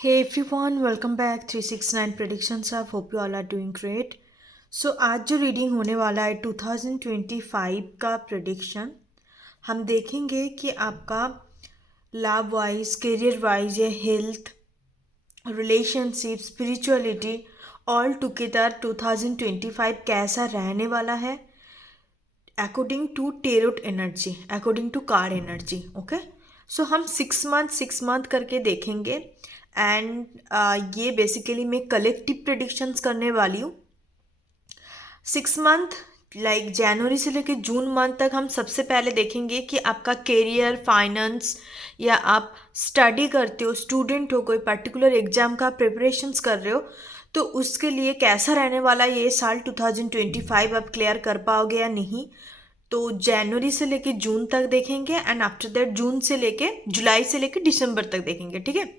Hey everyone, welcome back 369 Predictions of hope you all are doing great. So आज जो reading होने वाला है 2025 का प्रेडिक्शन हम देखेंगे कि आपका लव वाइज करियर वाइज या health relationship spirituality all together 2025 कैसा रहने वाला है according to tarot energy according to card energy okay. So हम 6 मंथ करके देखेंगे एंड ये बेसिकली मैं कलेक्टिव प्रेडिक्शंस करने वाली हूँ 6 मंथ लाइक जनवरी से लेकर जून मंथ तक। हम सबसे पहले देखेंगे कि आपका करियर फाइनेंस या आप स्टडी करते हो स्टूडेंट हो कोई पर्टिकुलर एग्जाम का प्रिपरेशंस कर रहे हो तो उसके लिए कैसा रहने वाला है ये साल 2025 आप क्लियर कर पाओगे या नहीं। तो जनवरी से लेके जून तक देखेंगे एंड आफ्टर दैट जून से लेके जुलाई से लेके दिसंबर तक देखेंगे, ठीक है।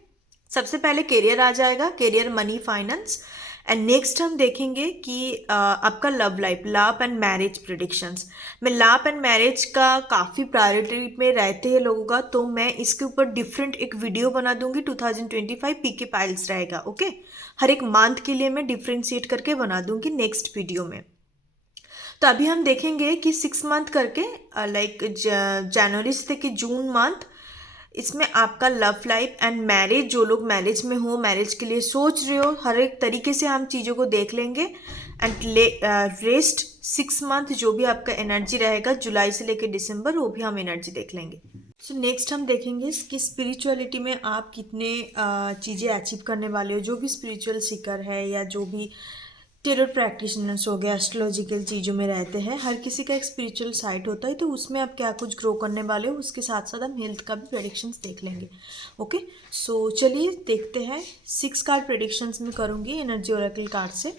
सबसे पहले करियर आ जाएगा, career money finance and next हम देखेंगे कि आपका love life love and marriage predictions. मैं लव एंड मैरिज का काफ़ी प्रायोरिटी में रहते हैं लोगों का, तो मैं इसके ऊपर डिफरेंट एक वीडियो बना दूंगी। 2025 पीके पाइल्स रहेगा, ओके। हर एक मंथ के लिए मैं डिफ्रेंशिएट करके बना दूंगी नेक्स्ट वीडियो में। तो अभी हम देखेंगे कि 6 मंथ करके लाइक जनवरी से लेके जून मंथ इसमें आपका लव लाइफ एंड मैरिज, जो लोग मैरिज में हो मैरिज के लिए सोच रहे हो, हर एक तरीके से हम चीज़ों को देख लेंगे एंड रेस्ट 6 मंथ जो भी आपका एनर्जी रहेगा जुलाई से लेके दिसंबर वो भी हम एनर्जी देख लेंगे। सो नेक्स्ट हम देखेंगे कि स्पिरिचुअलिटी में आप कितने चीज़ें अचीव करने वाले हो। जो भी स्पिरिचुअल सीकर है या जो भी टेरर प्रैक्टिशनर्स हो गए एस्ट्रोलॉजिकल चीज़ों में रहते हैं, हर किसी का एक स्पिरिचुअल साइड होता है, तो उसमें आप क्या कुछ ग्रो करने वाले हो उसके साथ साथ हम हेल्थ का भी प्रेडिक्शंस देख लेंगे, ओके। सो चलिए देखते हैं 6 कार्ड प्रेडिक्शंस में करूँगी एनर्जी ओरेकल कार्ड से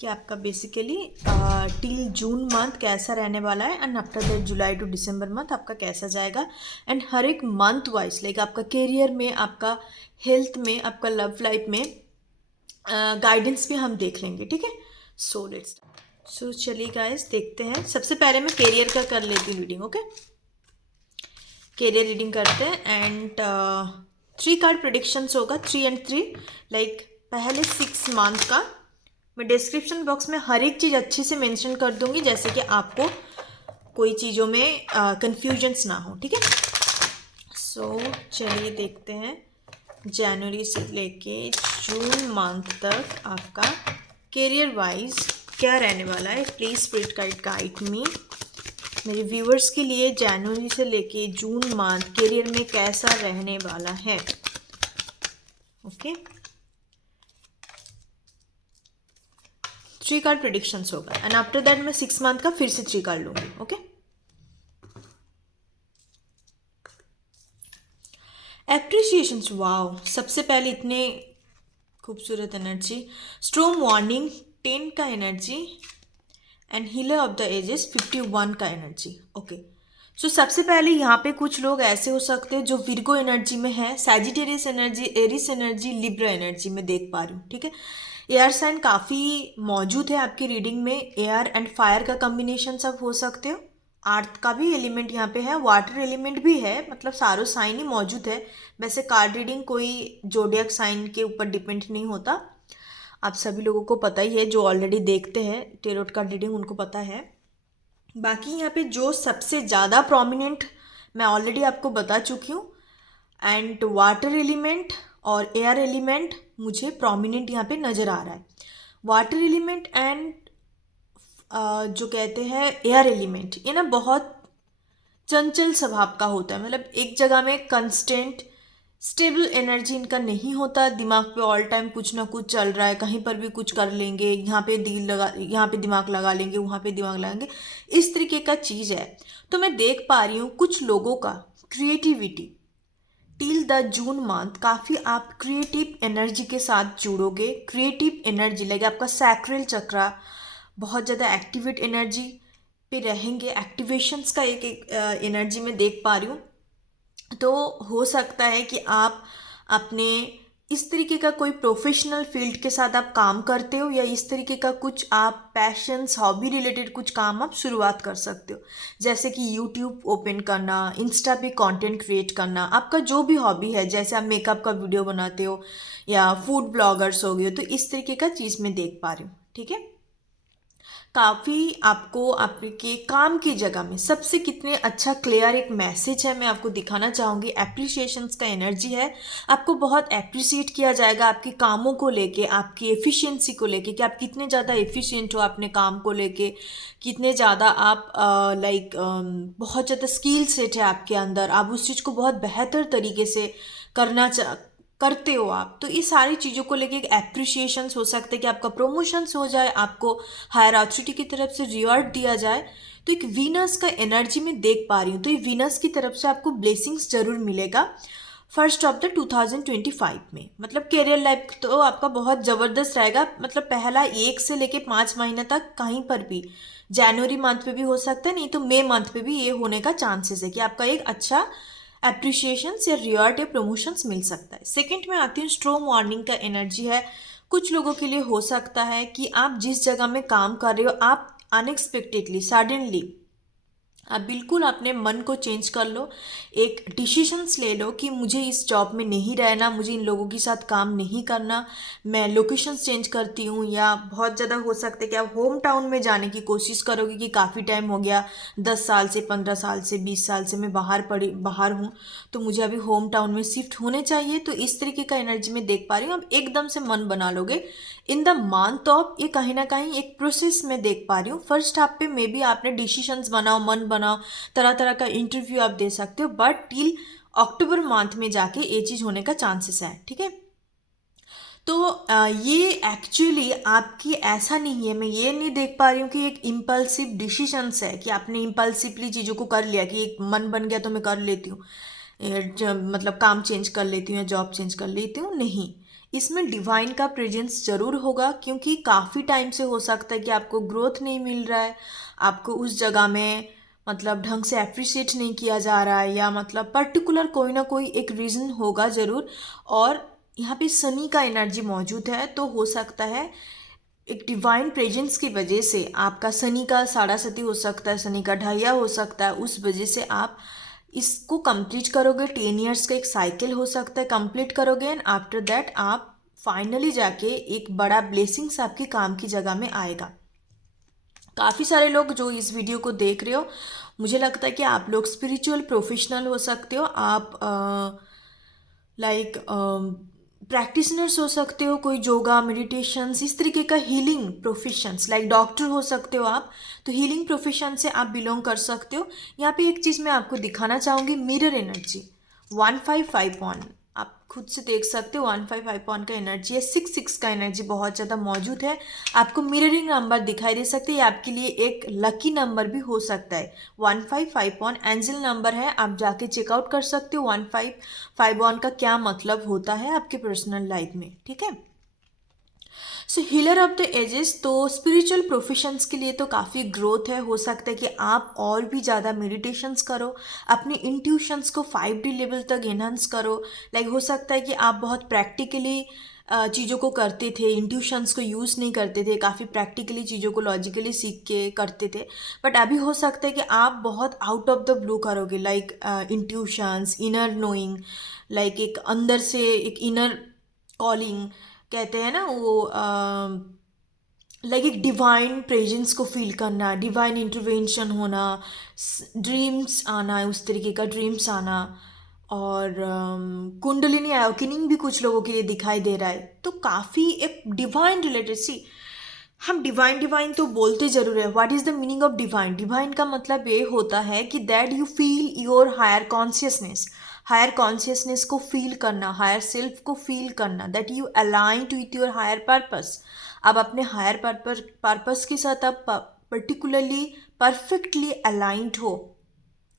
कि आपका बेसिकली टिल जून मंथ कैसा रहने वाला है and after that July to December month आपका कैसा जाएगा एंड हर एक मंथ वाइज लाइक आपका करियर में, आपका हेल्थ में, आपका लव लाइफ में गाइडेंस भी हम देख लेंगे, ठीक है। सो लेट्स सो चलिए गाइस देखते हैं। सबसे पहले मैं करियर का कर लेती हूँ रीडिंग, ओके। करियर रीडिंग करते हैं एंड 3 कार्ड प्रेडिक्शंस होगा 3 and 3 लाइक पहले 6 मंथ का। मैं डिस्क्रिप्शन बॉक्स में हर एक चीज़ अच्छे से मेंशन कर दूंगी जैसे कि आपको कोई चीज़ों में कन्फ्यूजन्स ना हो, ठीक है। सो चलिए देखते हैं जनवरी से लेके जून मंथ तक आपका करियर वाइज क्या रहने वाला है। Please spirit guide me. मेरे व्यूअर्स के लिए जनवरी से लेके जून मंथ करियर में कैसा रहने वाला है, ओके। 3 कार्ड प्रेडिक्शंस होगा एंड आफ्टर दैट मैं 6 मंथ का फिर से 3 कार्ड लूँगी, ओके। एप्रिसिएशंस, वाओ। सबसे पहले इतने खूबसूरत एनर्जी, स्ट्रॉन्ग वार्निंग 10 का energy and healer of the ages 51 का एनर्जी, ओके। सो सबसे पहले यहाँ पे कुछ लोग ऐसे हो सकते हैं जो विर्गो एनर्जी में है, Sagittarius energy, Aries energy, Libra energy में देख पा रही हूँ, ठीक है। एयर साइन काफ़ी मौजूद है आपकी रीडिंग में, एयर एंड फायर का कम्बिनेशन सब हो सकते हो। अर्थ का भी एलिमेंट यहाँ पे है, वाटर एलिमेंट भी है, मतलब सारों साइन ही मौजूद है। वैसे कार्ड रीडिंग कोई जोडियक साइन के ऊपर डिपेंड नहीं होता, आप सभी लोगों को पता ही है, जो ऑलरेडी देखते हैं टेरोट कार्ड रीडिंग उनको पता है। बाकी यहाँ पे जो सबसे ज़्यादा प्रोमिनेंट मैं ऑलरेडी आपको बता चुकी हूँ एंड वाटर एलिमेंट और एयर एलिमेंट मुझे प्रोमिनेंट यहाँ पे नज़र आ रहा है। वाटर एलिमेंट एंड जो कहते हैं एयर एलिमेंट, ये ना बहुत चंचल स्वभाव का होता है, मतलब एक जगह में कंस्टेंट स्टेबल एनर्जी इनका नहीं होता। दिमाग पे ऑल टाइम कुछ ना कुछ चल रहा है, कहीं पर भी कुछ कर लेंगे, यहाँ पे दिल लगा, यहाँ पे दिमाग लगा लेंगे, वहाँ पे दिमाग लगाएंगे, इस तरीके का चीज़ है। तो मैं देख पा रही हूँ कुछ लोगों का creativity till the June month काफ़ी आप क्रिएटिव एनर्जी के साथ जुड़ोगे। क्रिएटिव एनर्जी लाइक आपका सैक्रल चक्रा बहुत ज़्यादा एक्टिवेट एनर्जी पे रहेंगे, एक्टिवेशंस का एक एनर्जी में देख पा रही हूँ। तो हो सकता है कि आप अपने इस तरीके का कोई प्रोफेशनल फील्ड के साथ आप काम करते हो, या इस तरीके का कुछ आप पैशंस हॉबी रिलेटेड कुछ काम आप शुरुआत कर सकते हो, जैसे कि यूट्यूब ओपन करना, इंस्टा पे कंटेंट क्रिएट करना, आपका जो भी हॉबी है, जैसे आप मेकअप का वीडियो बनाते हो या फूड ब्लॉगर्स हो गए, तो इस तरीके का चीज़ मैं देख पा रही हूँ। ठीक है, काफ़ी आपको आपके काम की जगह में सबसे कितने अच्छा क्लियर एक मैसेज है मैं आपको दिखाना चाहूँगी। एप्रिसिएशंस का एनर्जी है, आपको बहुत एप्रिसिएट किया जाएगा आपके कामों को लेके, आपकी एफिशिएंसी को लेके, कि आप कितने ज़्यादा एफिशिएंट हो अपने काम को लेके, कितने ज़्यादा आप बहुत ज़्यादा स्किल सेट है आपके अंदर, आप उस चीज़ को बहुत बेहतर तरीके से करते हो आप। तो ये सारी चीज़ों को लेके एक एप्रिसिएशंस हो सकता है कि आपका प्रमोशंस हो जाए, आपको हायर अथॉरिटी की तरफ से रिवॉर्ड दिया जाए। तो एक वीनस का एनर्जी में देख पा रही हूँ, तो ये वीनस की तरफ से आपको ब्लेसिंग्स जरूर मिलेगा फर्स्ट ऑफ द 2025 में। मतलब कैरियर लाइफ तो आपका बहुत ज़बरदस्त रहेगा, मतलब पहला 1 से लेके 5 महीने तक कहीं पर भी, जनवरी मंथ पे भी हो सकता है, नहीं तो मई मंथ पे भी ये होने का चांसेस है कि आपका एक अच्छा एप्रिसिएशन या रिवॉर्ड या प्रमोशंस मिल सकता है। सेकंड में आती हूँ, स्ट्रॉन्ग मॉर्निंग का एनर्जी है। कुछ लोगों के लिए हो सकता है कि आप जिस जगह में काम कर रहे हो, आप अनएक्सपेक्टेडली सडनली आप बिल्कुल अपने मन को चेंज कर लो, एक डिसीशंस ले लो कि मुझे इस जॉब में नहीं रहना, मुझे इन लोगों के साथ काम नहीं करना, मैं लोकेशंस चेंज करती हूँ। या बहुत ज़्यादा हो सकता है कि आप होम टाउन में जाने की कोशिश करोगे कि काफ़ी टाइम हो गया, 10 साल से, 15 साल से, 20 साल से मैं बाहर हूँ, तो मुझे अभी होम टाउन में शिफ्ट होने चाहिए। तो इस तरीके का एनर्जी में देख पा रही हूँ, आप एकदम से मन बना लोगे इन द मंथ ऑफ, ये कहीं ना कहीं एक प्रोसेस में देख पा रही हूँ। फर्स्ट हाफ पे मे बी आपने डिसीशंस बनाओ, मन बनाओ, तरह तरह का इंटरव्यू आप दे सकते हो, बट टिल अक्टूबर मंथ में जाके ये चीज़ होने का चांसेस है। ठीक है, तो ये एक्चुअली आपकी ऐसा नहीं है, मैं ये नहीं देख पा रही हूँ कि एक इम्पल्सिव डिसीशंस है कि आपने इम्पल्सिवली चीज़ों को कर लिया कि एक मन बन गया तो मैं कर लेती हूँ, मतलब काम चेंज कर लेती हूँ या जॉब चेंज कर लेती हूँ। नहीं, इसमें डिवाइन का प्रेजेंस जरूर होगा, क्योंकि काफ़ी टाइम से हो सकता है कि आपको ग्रोथ नहीं मिल रहा है, आपको उस जगह में मतलब ढंग से अप्रिशिएट नहीं किया जा रहा है, या मतलब पर्टिकुलर कोई ना कोई एक रीज़न होगा ज़रूर। और यहाँ पे शनि का एनर्जी मौजूद है, तो हो सकता है एक डिवाइन प्रेजेंस की वजह से आपका शनि का साढ़ा सती हो सकता है, शनि का ढाइया हो सकता है, उस वजह से आप इसको कंप्लीट करोगे। 10 ईयर्स का एक साइकिल हो सकता है, कंप्लीट करोगे, एंड आफ्टर दैट आप फाइनली जाके एक बड़ा ब्लेसिंग्स आपकी काम की जगह में आएगा। काफ़ी सारे लोग जो इस वीडियो को देख रहे हो, मुझे लगता है कि आप लोग स्पिरिचुअल प्रोफेशनल हो सकते हो, आप लाइक प्रैक्टिशनर्स हो सकते हो, कोई योगा, मेडिटेशंस, इस तरीके का हीलिंग प्रोफेशंस, लाइक डॉक्टर हो सकते हो आप, तो हीलिंग प्रोफेशन से आप बिलोंग कर सकते हो। यहाँ पे एक चीज़ मैं आपको दिखाना चाहूँगी, मिरर एनर्जी 155 आप खुद से देख सकते हो। 155 का एनर्जी है, 66 का एनर्जी बहुत ज़्यादा मौजूद है। आपको मिररिंग नंबर दिखाई दे सकते हैं, आपके लिए एक लकी नंबर भी हो सकता है। 155 एंजल नंबर है, आप जाके चेकआउट कर सकते हो 155 का क्या मतलब होता है आपके पर्सनल लाइफ में। ठीक है, सो हीलर ऑफ द एजेस, तो स्पिरिचुअल प्रोफेशंस के लिए तो काफ़ी ग्रोथ है। हो सकता है कि आप और भी ज़्यादा मेडिटेशंस करो, अपने इंट्यूशंस को 5D लेवल तक एनहांस करो। लाइक हो सकता है कि आप बहुत प्रैक्टिकली चीज़ों को करते थे, इंट्यूशंस को यूज़ नहीं करते थे, काफ़ी प्रैक्टिकली चीज़ों को लॉजिकली सीख के करते थे, बट अभी हो सकता है कि आप बहुत आउट ऑफ द ब्लू करोगे, like intuitions, inner knowing, like एक अंदर से एक इनर कॉलिंग कहते हैं ना वो, लाइक एक डिवाइन प्रेजेंस को फील करना, डिवाइन इंटरवेंशन होना, ड्रीम्स आना, उस तरीके का ड्रीम्स आना, और कुंडलिनी अवेकनिंग भी कुछ लोगों के लिए दिखाई दे रहा है। तो काफ़ी एक डिवाइन रिलेटेड, सी हम डिवाइन डिवाइन तो बोलते जरूर है। What is the meaning of divine? Divine का मतलब ये होता है कि that you feel your higher consciousness, higher consciousness को फील करना, हायर सेल्फ को फील करना, that you align to with your higher purpose. आप अपने हायर पर्पस के साथ आप पर्टिकुलरली परफेक्टली अलाइंड हो,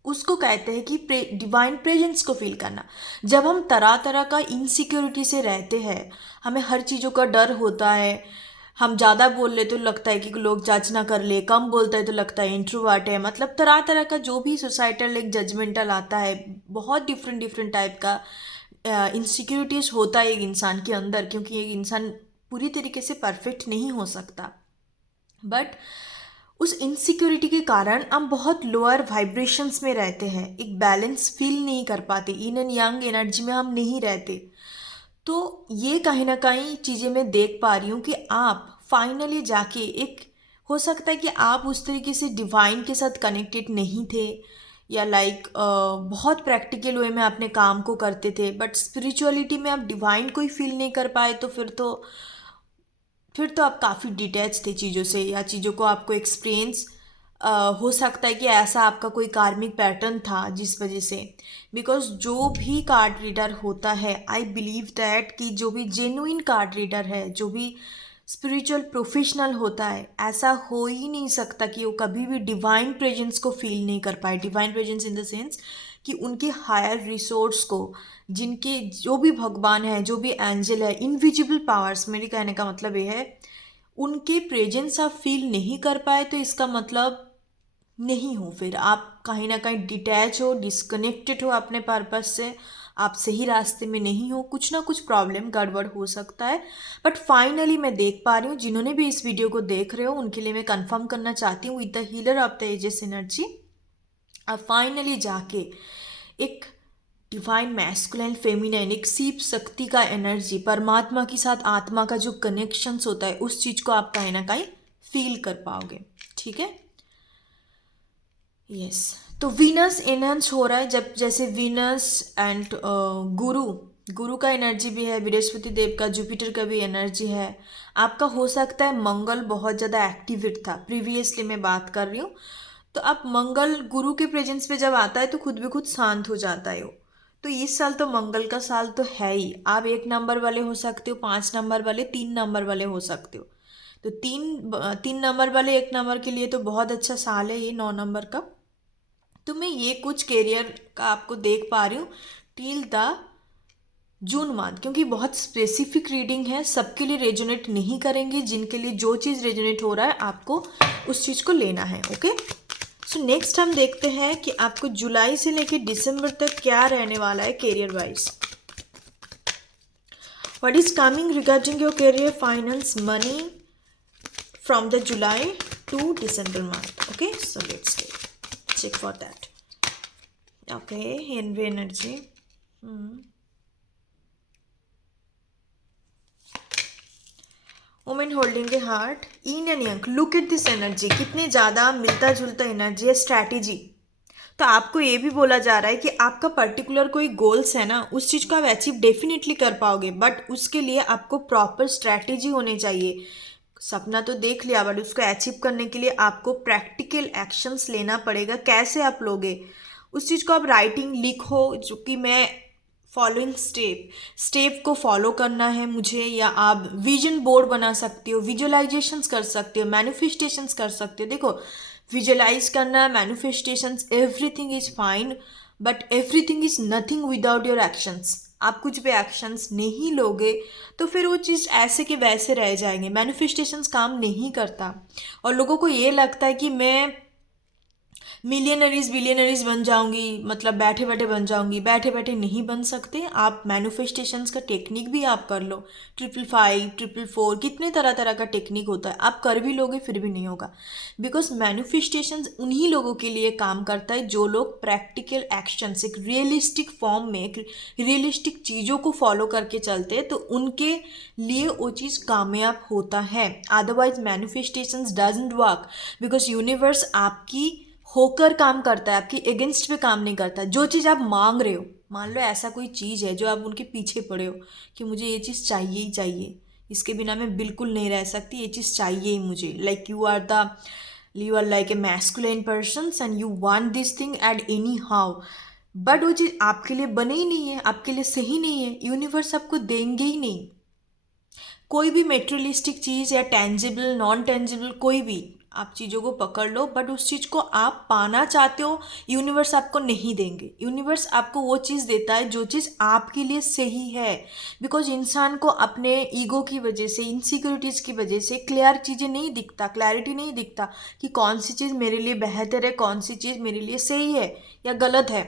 उसको कहते हैं कि डिवाइन प्रेजेंस को फील करना। जब हम तरह तरह का इनसिक्योरिटी से रहते हैं, हमें हर चीज़ों का डर होता है, हम ज़्यादा बोल ले तो लगता है कि लोग जज ना कर ले, कम बोलता है तो लगता है इंट्रोवर्ट है, मतलब तरह तरह का जो भी सोसाइटल एक जजमेंटल आता है, बहुत डिफरेंट डिफरेंट टाइप का इनसिक्योरिटीज़ होता है एक इंसान के अंदर, क्योंकि एक इंसान पूरी तरीके से परफेक्ट नहीं हो सकता। बट उस इनसिक्योरिटी के कारण हम बहुत लोअर वाइब्रेशंस में रहते हैं, एक बैलेंस फील नहीं कर पाते, इन एंड यंग एनर्जी में हम नहीं रहते। तो ये कहीं ना कहीं चीज़ें मैं देख पा रही हूँ कि आप फाइनली जाके एक, हो सकता है कि आप उस तरीके से डिवाइन के साथ कनेक्टेड नहीं थे, या बहुत प्रैक्टिकल वे में अपने काम को करते थे, बट स्पिरिचुअलिटी में आप डिवाइन को ही फील नहीं कर पाए, तो फिर तो आप काफ़ी डिटैच थे चीज़ों से, या चीज़ों को आपको एक्सपीरियंस हो सकता है कि ऐसा आपका कोई कार्मिक पैटर्न था जिस वजह से। बिकॉज जो भी कार्ड रीडर होता है, आई बिलीव दैट कि जो भी जेन्युइन कार्ड रीडर है, जो भी स्पिरिचुअल प्रोफेशनल होता है, ऐसा हो ही नहीं सकता कि वो कभी भी डिवाइन प्रेजेंस को फील नहीं कर पाए। Divine presence in the sense कि उनके हायर रिसोर्स को, जिनके जो भी भगवान है, जो भी एंजल है, इनविजिबल पावर्स, मेरे कहने का मतलब ये है, उनके प्रेजेंस आप फील नहीं कर पाए, तो इसका मतलब नहीं हो, फिर आप कहीं ना कहीं डिटैच हो, डिस्कनेक्टेड हो अपने पर्पस से, आप सही रास्ते में नहीं हो, कुछ ना कुछ प्रॉब्लम गड़बड़ हो सकता है। बट फाइनली मैं देख पा रही हूँ, जिन्होंने भी इस वीडियो को देख रहे हो उनके लिए मैं कंफर्म करना चाहती हूँ, with the healer of the ages energy, आप फाइनली जाके एक डिवाइन मैस्कुलाइन फेमिनाइन, एक सीप शक्ति का एनर्जी, परमात्मा के साथ आत्मा का जो कनेक्शंस होता है, उस चीज़ को आप कहीं ना कहीं फील कर पाओगे। ठीक है, यस। तो वीनस एनहांस हो रहा है, जब जैसे वीनस एंड गुरु, गुरु का एनर्जी भी है, बृहस्पति देव का, जुपिटर का भी एनर्जी है। आपका हो सकता है मंगल बहुत ज़्यादा एक्टिवेट था प्रीवियसली, मैं बात कर रही हूँ, तो अब मंगल गुरु के प्रेजेंस पे जब आता है तो खुद भी खुद शांत हो जाता है वो। तो इस साल तो मंगल का साल तो है ही, आप 1 नंबर वाले हो सकते हो, 5 नंबर वाले, 3 नंबर वाले हो सकते हो। तो 3 नंबर वाले 1 नंबर के लिए तो बहुत अच्छा साल है ये, 9 नंबर का। तो मैं ये कुछ कैरियर का आपको देख पा रही हूँ टिल द जून मंथ, क्योंकि बहुत स्पेसिफिक रीडिंग है, सबके लिए रेजोनेट नहीं करेंगे, जिनके लिए जो चीज़ रेजोनेट हो रहा है आपको उस चीज़ को लेना है। ओके, सो नेक्स्ट हम देखते हैं कि आपको जुलाई से लेकर दिसंबर तक क्या रहने वाला है career wise. What is coming regarding your career, finance, money from the July to December month. Okay, so let's check for that. Okay, envy energy. Woman holding a heart, yin and yang. Look at this energy, कितने ज़्यादा मिलता जुलता energy है। Strategy, तो आपको ये भी बोला जा रहा है कि आपका पर्टिकुलर कोई गोल्स है ना, उस चीज़ को आप अचीव डेफिनेटली कर पाओगे, बट उसके लिए आपको प्रॉपर स्ट्रैटेजी होनी चाहिए। सपना तो देख लिया, बट उसको अचीव करने के लिए आपको प्रैक्टिकल एक्शंस लेना पड़ेगा। कैसे आप लोगे उस चीज़ को, आप राइटिंग लिखो, जो कि मैं फॉलोइंग स्टेप को फॉलो करना है मुझे, या आप विजन बोर्ड बना सकते हो, विजुअलाइजेशंस कर सकते हो, मैनिफेस्टेशंस कर सकते हो। देखो, विजुअलाइज करना, manifestations, everything is fine, but everything is nothing without your actions. आप कुछ भी एक्शंस नहीं लोगे तो फिर वो चीज़ ऐसे के वैसे रह जाएंगे, मैनिफेस्टेशंस काम नहीं करता। और लोगों को ये लगता है कि मैं बिलियनरीज बन जाऊंगी, मतलब बैठे बैठे बन जाऊंगी, बैठे बैठे नहीं बन सकते आप। मैनिफेस्टेशंस का टेक्निक भी आप कर लो, 555, 444, कितने तरह तरह का टेक्निक होता है, आप कर भी लोगे फिर भी नहीं होगा। बिकॉज मैनिफेस्टेशंस उन्हीं लोगों के लिए काम करता है जो लोग प्रैक्टिकल एक्शंस, एक रियलिस्टिक फॉर्म में, एक रियलिस्टिक चीज़ों को फॉलो करके चलते हैं, तो उनके लिए वो चीज़ कामयाब होता है। Otherwise manifestations doesn't work, because universe आपकी होकर काम करता है, आपकी अगेंस्ट पे काम नहीं करता। जो चीज़ आप मांग रहे हो, मान लो ऐसा कोई चीज़ है जो आप उनके पीछे पड़े हो कि मुझे ये चीज़ चाहिए ही चाहिए, इसके बिना मैं बिल्कुल नहीं रह सकती, ये चीज़ चाहिए ही मुझे, like you are like a masculine person and you want this thing at anyhow, but वो चीज़ आपके लिए बने ही नहीं है, आपके लिए सही नहीं है, यूनिवर्स आपको देंगे ही नहीं। कोई भी मेटेरियलिस्टिक चीज़ या टेंजिबल, नॉन टेंजिबल, कोई भी आप चीज़ों को पकड़ लो, बट उस चीज़ को आप पाना चाहते हो, यूनिवर्स आपको नहीं देंगे। यूनिवर्स आपको वो चीज़ देता है जो चीज़ आपके लिए सही है। बिकॉज इंसान को अपने ईगो की वजह से, इनसिक्योरिटीज़ की वजह से क्लियर चीज़ें नहीं दिखता, क्लैरिटी नहीं दिखता कि कौन सी चीज़ मेरे लिए बेहतर है, कौन सी चीज़ मेरे लिए सही है या गलत है।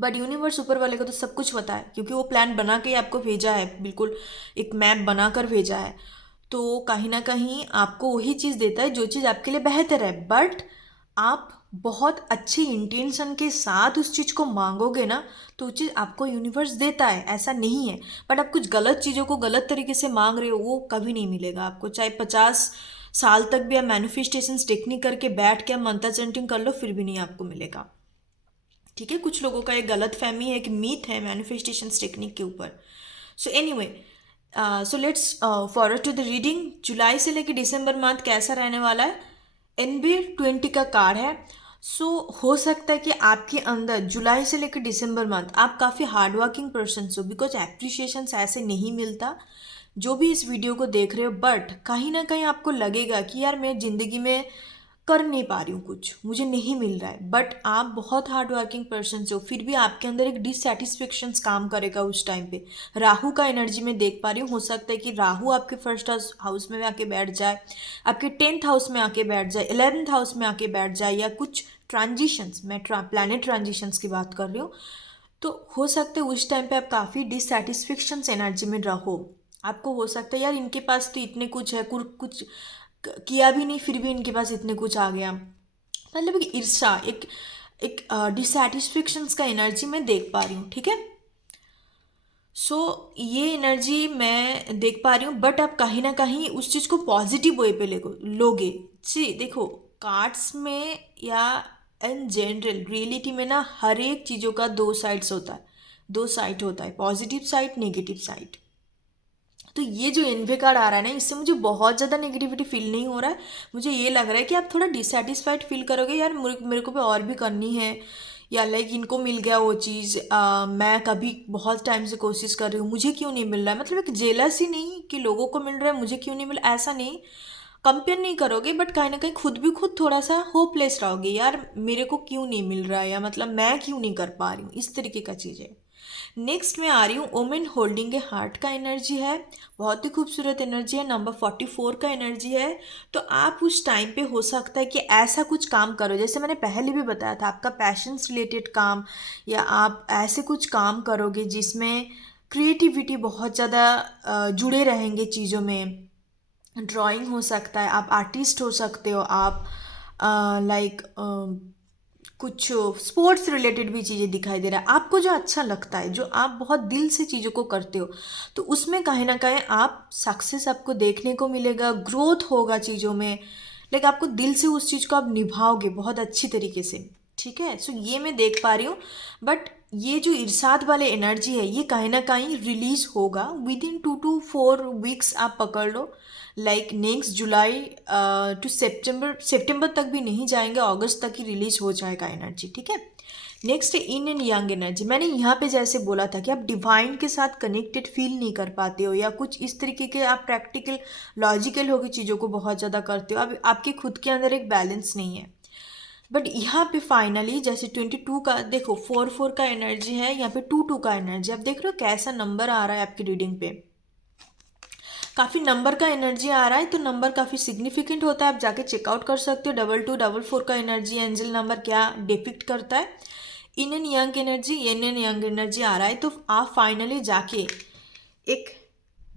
बट यूनिवर्स ऊपर वाले को तो सब कुछ पता है, क्योंकि वो प्लान बना के आपको भेजा है, बिल्कुल एक मैप बना कर भेजा है। तो कहीं ना कहीं आपको वही चीज़ देता है जो चीज़ आपके लिए बेहतर है। बट आप बहुत अच्छे इंटेंशन के साथ उस चीज़ को मांगोगे ना, तो वो चीज़ आपको यूनिवर्स देता है, ऐसा नहीं है। बट आप कुछ गलत चीज़ों को गलत तरीके से मांग रहे हो, वो कभी नहीं मिलेगा आपको। चाहे 50 साल तक भी आप मैनिफेस्टेशन टेक्निक करके बैठ के आप मंत्र चैंटिंग कर लो, फिर भी नहीं आपको मिलेगा। ठीक है, कुछ लोगों का एक गलत फहमी है, एक मीथ है मैनिफेस्टेशन टेक्निक के ऊपर। So anyway, so let's forward to the reading. जुलाई से लेकर दिसंबर मंथ कैसा रहने वाला है? NB20 का कार्ड है। सो हो सकता है कि आपके अंदर जुलाई से लेकर दिसंबर मंथ आप काफ़ी हार्ड वर्किंग पर्सन हो, बिकॉज एप्रिशिएशन ऐसे नहीं मिलता जो भी इस वीडियो को देख रहे हो। बट कहीं ना कहीं आपको लगेगा कि यार मैं ज़िंदगी में कर नहीं पा रही हूँ, कुछ मुझे नहीं मिल रहा है। बट आप बहुत हार्ड वर्किंग पर्सन हो, फिर भी आपके अंदर एक डिससेटिस्फेक्शन काम करेगा उस टाइम पे। राहु का एनर्जी में देख पा रही हूँ, हो सकता है कि राहु आपके फर्स्ट हाउस में आके बैठ जाए, आपके 10th हाउस में आके बैठ जाए, 11th हाउस में आके बैठ जाए, या कुछ ट्रांजिशंस, मैं प्लैनेट ट्रांजिशंस की बात कर रही हूँ। तो हो सकता है उस टाइम पे आप काफ़ी डिससेटिस्फेक्शन एनर्जी में रहो। आपको हो सकता है यार इनके पास तो इतने कुछ है, कुछ किया भी नहीं फिर भी इनके पास इतने कुछ आ गया, मतलब एक ईर्ष्या, एक एक डिससेटिस्फेक्शंस का एनर्जी मैं देख पा रही हूँ। ठीक है, सो ये एनर्जी मैं देख पा रही हूँ। बट आप कहीं ना कहीं उस चीज़ को पॉजिटिव वे पे लोगे। जी देखो, कार्ड्स में या इन जनरल रियलिटी में ना हर एक चीज़ों का दो साइड्स होता है, दो साइड होता है, पॉजिटिव साइड, नेगेटिव साइड। तो ये जो एनवे कार्ड आ रहा है ना, इससे मुझे बहुत ज़्यादा नेगेटिविटी फील नहीं हो रहा है। मुझे ये लग रहा है कि आप थोड़ा डिससेटिस्फाइड फील करोगे, यार मेरे को भी और भी करनी है, या लाइक इनको मिल गया वो चीज़, मैं कभी बहुत टाइम से कोशिश कर रही हूँ, मुझे क्यों नहीं मिल रहा है। मतलब एक जेलस ही नहीं कि लोगों को मिल रहा है मुझे क्यों नहीं मिल, ऐसा नहीं कंपेयर नहीं करोगे, बट कहीं ना कहीं खुद भी खुद थोड़ा सा होपलेस रहोगे, यार मेरे को क्यों नहीं मिल रहा है, या मतलब मैं क्यों नहीं कर पा रही हूँ, इस तरीके का चीज़ है। नेक्स्ट मैं आ रही हूँ ओमेन होल्डिंग ए हार्ट का एनर्जी है, बहुत ही खूबसूरत एनर्जी है, नंबर 44 का एनर्जी है। तो आप उस टाइम पे हो सकता है कि ऐसा कुछ काम करो, जैसे मैंने पहले भी बताया था, आपका पैशंस रिलेटेड काम, या आप ऐसे कुछ काम करोगे जिसमें क्रिएटिविटी बहुत ज़्यादा जुड़े रहेंगे चीज़ों में। ड्राइंग हो सकता है, आप आर्टिस्ट हो सकते हो, आप लाइक कुछ स्पोर्ट्स रिलेटेड भी चीज़ें दिखाई दे रहा है, आपको जो अच्छा लगता है, जो आप बहुत दिल से चीज़ों को करते हो, तो उसमें कहीं ना कहीं आप सक्सेस आपको देखने को मिलेगा, ग्रोथ होगा चीज़ों में, लाइक आपको दिल से उस चीज़ को आप निभाओगे बहुत अच्छी तरीके से। ठीक है, सो ये मैं देख पा रही हूँ। बट ये जो इरसाद वाले एनर्जी है, ये कहीं ना कहीं रिलीज होगा विद इन 2 to 4 वीक्स, आप पकड़ लो। लाइक नेक्स्ट जुलाई टू सितंबर तक भी नहीं जाएंगे, अगस्त तक ही रिलीज हो जाएगा एनर्जी। ठीक है, नेक्स्ट है इन एंड यंग एनर्जी। मैंने यहाँ पे जैसे बोला था कि आप डिवाइन के साथ कनेक्टेड फील नहीं कर पाते हो, या कुछ इस तरीके के आप प्रैक्टिकल लॉजिकल होकर चीज़ों को बहुत ज़्यादा करते हो, अब आपके खुद के अंदर एक बैलेंस नहीं है। बट यहाँ पे फाइनली जैसे 22 का देखो, 4 4 का एनर्जी है, यहाँ पे 2 2 का एनर्जी, आप देख रहे हो कैसा नंबर आ रहा है आपकी रीडिंग पे, काफ़ी नंबर का एनर्जी आ रहा है, तो नंबर काफ़ी सिग्निफिकेंट होता है, आप जाके चेकआउट कर सकते हो। 22 44 का एनर्जी, एंजल नंबर क्या डिपिक्ट करता है, yin and yang energy, yin and yang energy आ रहा है। तो आप फाइनली जाके एक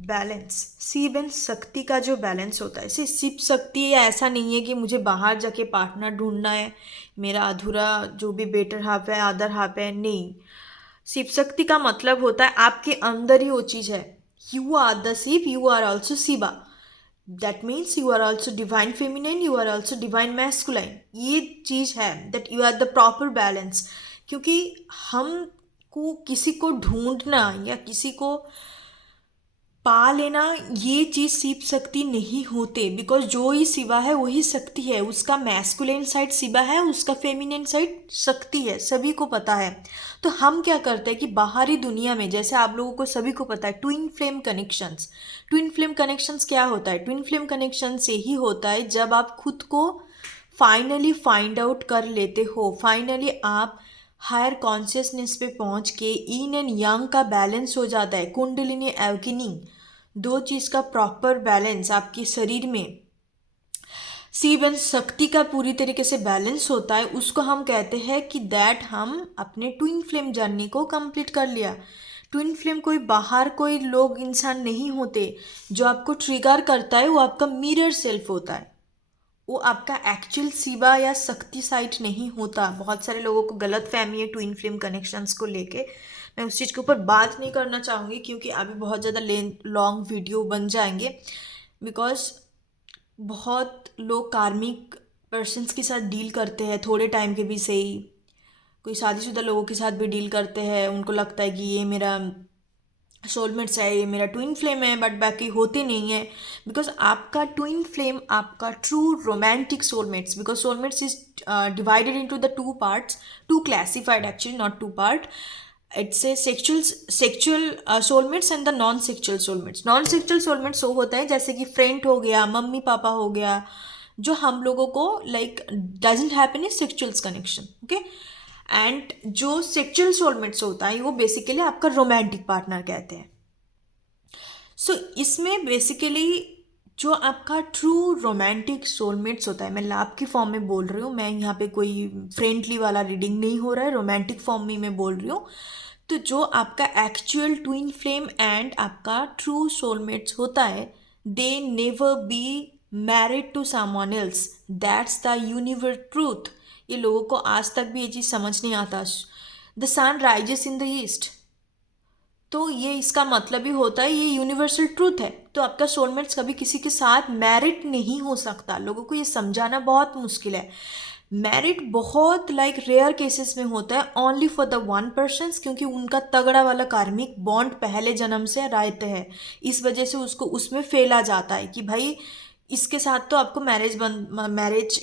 बैलेंस, शिव एंड शक्ति का जो बैलेंस होता है, इसे शिव शक्ति ऐसा नहीं है कि मुझे बाहर जाके पार्टनर ढूंढना है, मेरा अधूरा जो भी बेटर हाफ है, अदर हाफ है, नहीं। शिव शक्ति का मतलब होता है आपके अंदर ही वो चीज़ है, you are the Shiv, you are also Shiva, that means you are also divine feminine, you are also divine masculine. ये चीज़ है that you are the proper balance. क्योंकि हम को किसी को ढूंढना या किसी को पा लेना, ये चीज़ शिव शक्ति नहीं होते, बिकॉज जो ही शिवा है वही शक्ति है, उसका मैस्कुलिन साइड शिवा है, उसका फेमिनिन साइड शक्ति है, सभी को पता है। तो हम क्या करते हैं कि बाहरी दुनिया में, जैसे आप लोगों को सभी को पता है twin flame connections, twin flame connections क्या होता है, ट्विन फ्लेम कनेक्शन से ही होता है जब आप खुद को फाइनली फाइंड आउट कर लेते हो, फाइनली आप हायर कॉन्शियसनेस पे पहुंच के इन एंड यंग का बैलेंस हो जाता है, कुंडलिनी एवकिनिंग, दो चीज़ का प्रॉपर बैलेंस आपके शरीर में शिव एंड शक्ति का पूरी तरीके से बैलेंस होता है, उसको हम कहते हैं कि दैट हम अपने ट्विन फ्लेम जर्नी को कंप्लीट कर लिया। ट्विन फ्लेम कोई बाहर कोई लोग इंसान नहीं होते, जो आपको ट्रिगर करता है वो आपका मिरर सेल्फ होता है, वो आपका एक्चुअल शिवा या शक्ति साइड नहीं होता। बहुत सारे लोगों को गलत फहमी है ट्विन फ्लेम कनेक्शंस को लेके। मैं उस चीज़ के ऊपर बात नहीं करना चाहूँगी क्योंकि अभी बहुत ज़्यादा लॉन्ग वीडियो बन जाएंगे, बिकॉज बहुत लोग कार्मिक पर्सन्स के साथ डील करते हैं थोड़े टाइम के भी सही, कोई शादीशुदा लोगों के साथ भी डील करते हैं, उनको लगता है कि ये मेरा सोलमेट्स है, ये मेरा ट्विन फ्लेम है, बट बाकी होते नहीं है। बिकॉज आपका ट्विन फ्लेम आपका true romantic soulmates, because soulmates is divided into the two parts, two classified actually, not two part. It's a sexual soulmates and the non sexual soulmates. Non sexual soulmates वो होता है जैसे कि friend हो गया, mummy papa हो गया, जो हम लोगों को like doesn't happen a sexuals connection, okay. And जो सेक्चुअल सोलमेट्स होता है वो बेसिकली आपका रोमांटिक पार्टनर कहते हैं। सो इसमें बेसिकली जो आपका ट्रू रोमांटिक सोलमेट्स होता है, मैं लाभ की फॉर्म में बोल रही हूँ, मैं यहाँ पे कोई फ्रेंडली वाला रीडिंग नहीं हो रहा है, रोमांटिक फॉर्म में मैं बोल रही हूँ। तो जो आपका एक्चुअल ट्विन फ्लेम एंड आपका ट्रू सोलमेट्स होता है, they never be married to someone else, that's the universal truth. ये लोगों को आज तक भी ये चीज़ समझ नहीं आता। The sun rises in the east, तो ये इसका मतलब ही होता है, ये यूनिवर्सल ट्रूथ है। तो आपका सोलमेट्स कभी किसी के साथ मैरिड नहीं हो सकता। लोगों को ये समझाना बहुत मुश्किल है। मैरिड बहुत लाइक रेयर केसेस में होता है, only for the one person, क्योंकि उनका तगड़ा वाला कार्मिक बॉन्ड पहले जन्म से रहते हैं, इस वजह से उसको उसमें फेला जाता है कि भाई इसके साथ तो आपको मैरिज